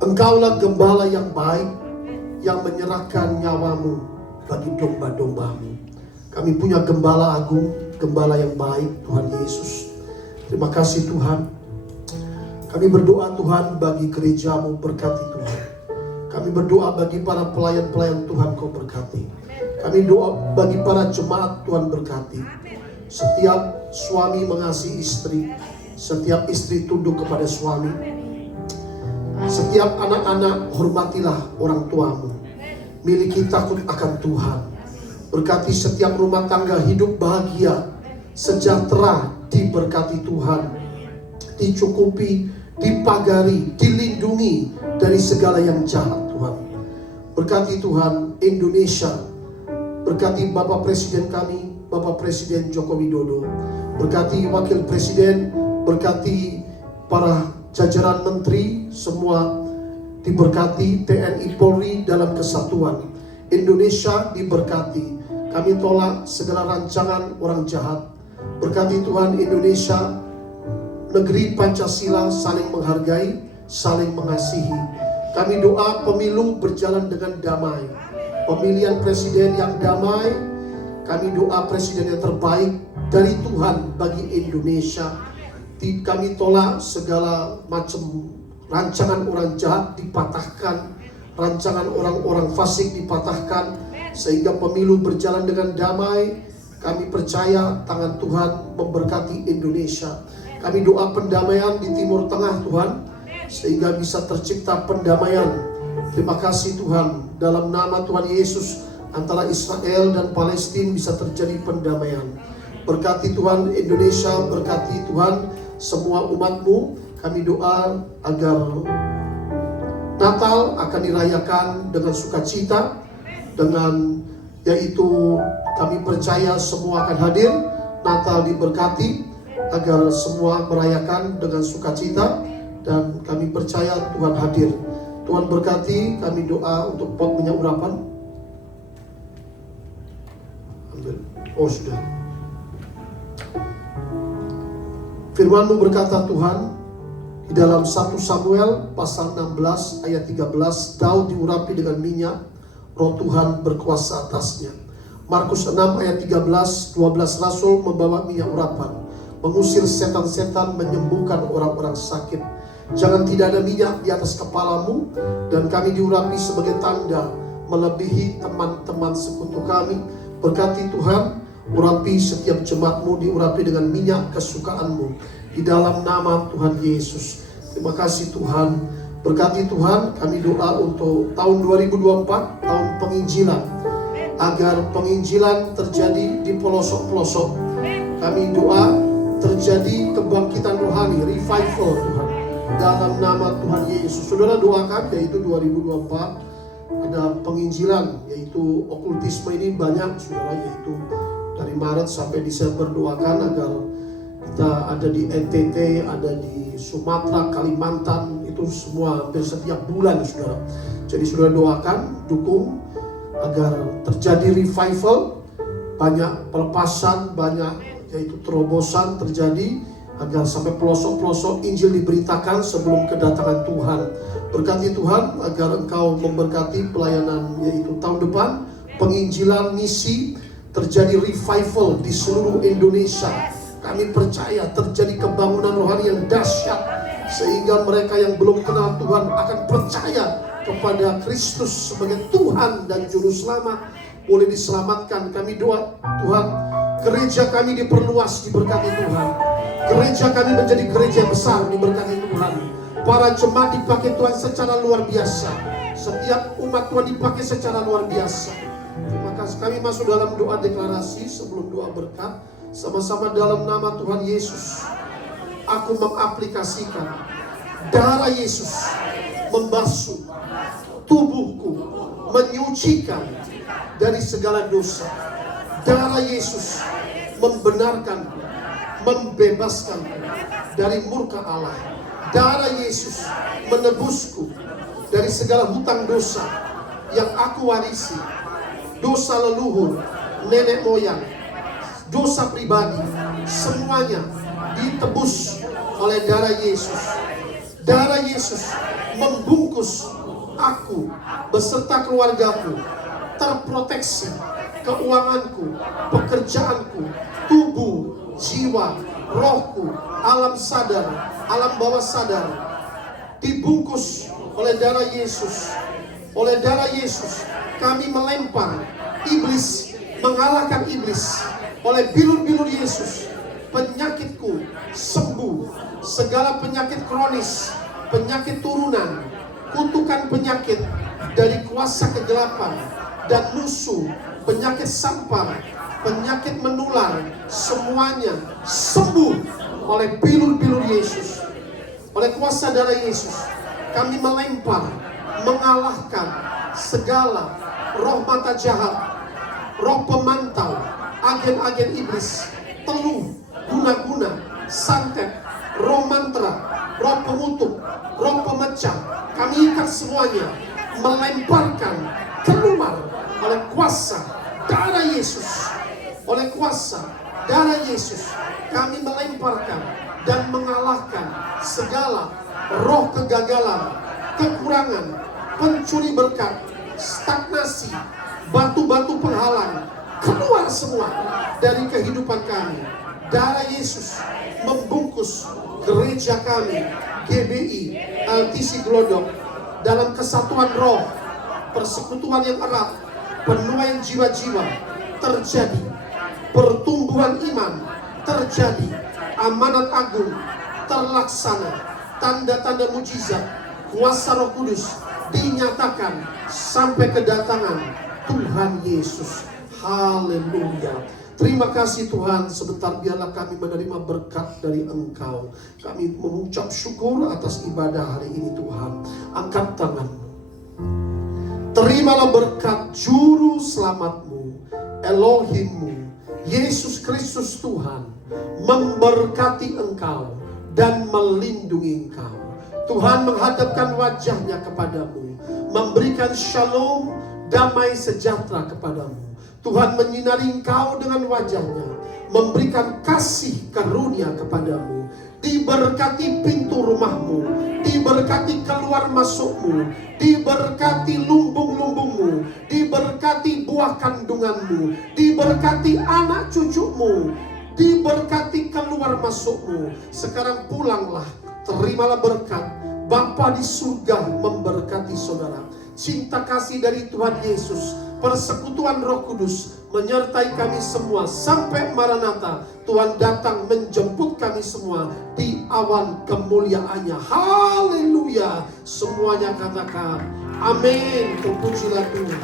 Engkaulah gembala yang baik yang menyerahkan nyawa-Mu bagi domba-domba-Mu. Kami punya gembala agung, gembala yang baik, Tuhan Yesus. Terima kasih Tuhan. Kami berdoa Tuhan bagi gereja-Mu, berkati Tuhan. Kami berdoa bagi para pelayan-pelayan Tuhan, Kau berkati. Kami doa bagi para jemaat, Tuhan berkati. Setiap suami mengasihi istri, setiap istri tunduk kepada suami, setiap anak-anak hormatilah orang tuamu. Miliki takut akan Tuhan. Berkati setiap rumah tangga hidup bahagia, sejahtera, diberkati Tuhan, dicukupi, dipagari, dilindungi dari segala yang jahat Tuhan. Berkati Tuhan Indonesia. Berkati Bapak Presiden kami, Bapak Presiden Joko Widodo. Berkati Wakil Presiden, berkati para jajaran menteri, semua diberkati. TNI Polri dalam kesatuan. Indonesia diberkati. Kami tolak segala rancangan orang jahat. Berkati Tuhan Indonesia, negeri Pancasila, saling menghargai, saling mengasihi. Kami doa pemilu berjalan dengan damai. Pemilihan presiden yang damai. Kami doa presiden yang terbaik dari Tuhan bagi Indonesia. Kami tolak segala macam rancangan orang jahat dipatahkan, rancangan orang-orang fasik dipatahkan, sehingga pemilu berjalan dengan damai. Kami percaya tangan Tuhan memberkati Indonesia. Kami doa pendamaian di Timur Tengah Tuhan, sehingga bisa tercipta pendamaian. Terima kasih Tuhan, dalam nama Tuhan Yesus antara Israel dan Palestina bisa terjadi pendamaian. Berkati Tuhan Indonesia, berkati Tuhan semua umat-Mu. Kami doa agar Natal akan dirayakan dengan sukacita, dengan yaitu kami percaya semua akan hadir. Natal diberkati agar semua merayakan dengan sukacita, dan kami percaya Tuhan hadir. Tuhan berkati. Kami doa untuk pot minyak urapan. Ambil. Oh sudah. Firman-Mu berkata Tuhan di dalam 1 Samuel pasal 16 ayat 13, Daud diurapi dengan minyak, Roh Tuhan berkuasa atasnya. Markus 6 ayat 13, 12 rasul membawa minyak urapan, mengusir setan-setan, menyembuhkan orang-orang sakit. Jangan tidak ada minyak di atas kepalamu, dan kami diurapi sebagai tanda melebihi teman-teman sekutu kami. Berkati Tuhan, urapi setiap jemaat-Mu, diurapi dengan minyak kesukaan-Mu di dalam nama Tuhan Yesus. Terima kasih Tuhan. Berkati Tuhan, kami doa untuk tahun 2024, tahun penginjilan agar penginjilan terjadi di pelosok-pelosok. Kami doa terjadi kebangkitan rohani, revival Tuhan, dalam nama Tuhan Yesus. Saudara doakan, yaitu 2024 ada penginjilan, yaitu okultisme ini banyak saudara, yaitu dari Maret sampai Desember. Doakan agar kita ada di NTT, ada di Sumatera, Kalimantan, itu semua hampir setiap bulan saudara. Jadi saudara doakan, dukung agar terjadi revival, banyak pelepasan, banyak yaitu terobosan terjadi, agar sampai pelosok-pelosok Injil diberitakan sebelum kedatangan Tuhan. Berkati Tuhan agar Engkau memberkati pelayanan, yaitu tahun depan penginjilan misi terjadi revival di seluruh Indonesia. Kami percaya terjadi kebangunan rohani yang dahsyat, sehingga mereka yang belum kenal Tuhan akan percaya kepada Kristus sebagai Tuhan dan Juru Selamat, boleh diselamatkan. Kami doa Tuhan, gereja kami diperluas, diberkati Tuhan. Gereja kami menjadi gereja besar, diberkati Tuhan. Para jemaat dipakai Tuhan secara luar biasa. Setiap umat Tuhan dipakai secara luar biasa. Terima kasih. Kami masuk dalam doa deklarasi sebelum doa berkat. Sama-sama dalam nama Tuhan Yesus, aku mengaplikasikan darah Yesus membasuh tubuhku, menyucikan dari segala dosa. Darah Yesus membenarkanku, membebaskanku dari murka Allah. Darah Yesus menebusku dari segala hutang dosa yang aku warisi, dosa leluhur, nenek moyang, dosa pribadi, semuanya ditebus oleh darah Yesus. Darah Yesus membungkus aku beserta keluargaku, terproteksi keuanganku, pekerjaanku, tubuh, jiwa, rohku, alam sadar, alam bawah sadar, dibungkus oleh darah Yesus. Oleh darah Yesus kami melempar iblis, mengalahkan iblis. Oleh bilur-bilur Yesus penyakitku sembuh. Segala penyakit kronis, penyakit turunan, kutukan penyakit dari kuasa kegelapan dan musuh, penyakit sampar, penyakit menular, semuanya sembuh oleh bilur-bilur Yesus. Oleh kuasa darah Yesus kami melempar, mengalahkan segala roh mata jahat, roh pemantau, agen-agen iblis, teluh, guna-guna, santet, roh mantra, roh pengutuk, roh pemecah. Kami ikat semuanya, melemparkan keluar oleh kuasa darah Yesus. Oleh kuasa darah Yesus kami melemparkan dan mengalahkan segala roh kegagalan, kekurangan, pencuri berkat, stagnasi, batu-batu penghalang, keluar semua dari kehidupan kami. Darah Yesus membungkus gereja kami, GBI, LTC Glodok, dalam kesatuan roh, persekutuan yang erat, penuaian jiwa-jiwa terjadi, pertumbuhan iman terjadi, amanat agung terlaksana, tanda-tanda mujizat, kuasa Roh Kudus dinyatakan sampai kedatangan Tuhan Yesus. Haleluya. Terima kasih Tuhan. Sebentar biarlah kami menerima berkat dari Engkau. Kami mengucap syukur atas ibadah hari ini Tuhan. Angkat tanganmu. Terimalah berkat Juru Selamatmu, Elohimmu, Yesus Kristus Tuhan, memberkati engkau dan melindungi engkau. Tuhan menghadapkan wajahnya kepadamu, memberikan shalom, damai sejahtera kepadamu. Tuhan menyinari engkau dengan wajahnya, memberikan kasih karunia kepadamu. Diberkati pintu rumahmu, diberkati keluar masukmu, diberkati lumbung-lumbungmu, diberkati buah kandunganmu, diberkati anak cucumu, diberkati keluar masukmu. Sekarang pulanglah, terimalah berkat. Bapa di surga memberkati saudara. Cinta kasih dari Tuhan Yesus, persekutuan Roh Kudus menyertai kami semua sampai Maranatha. Tuhan datang menjemput kami semua di awan kemuliaannya. Haleluya. Semuanya katakan amin. Terpujilah Tuhan.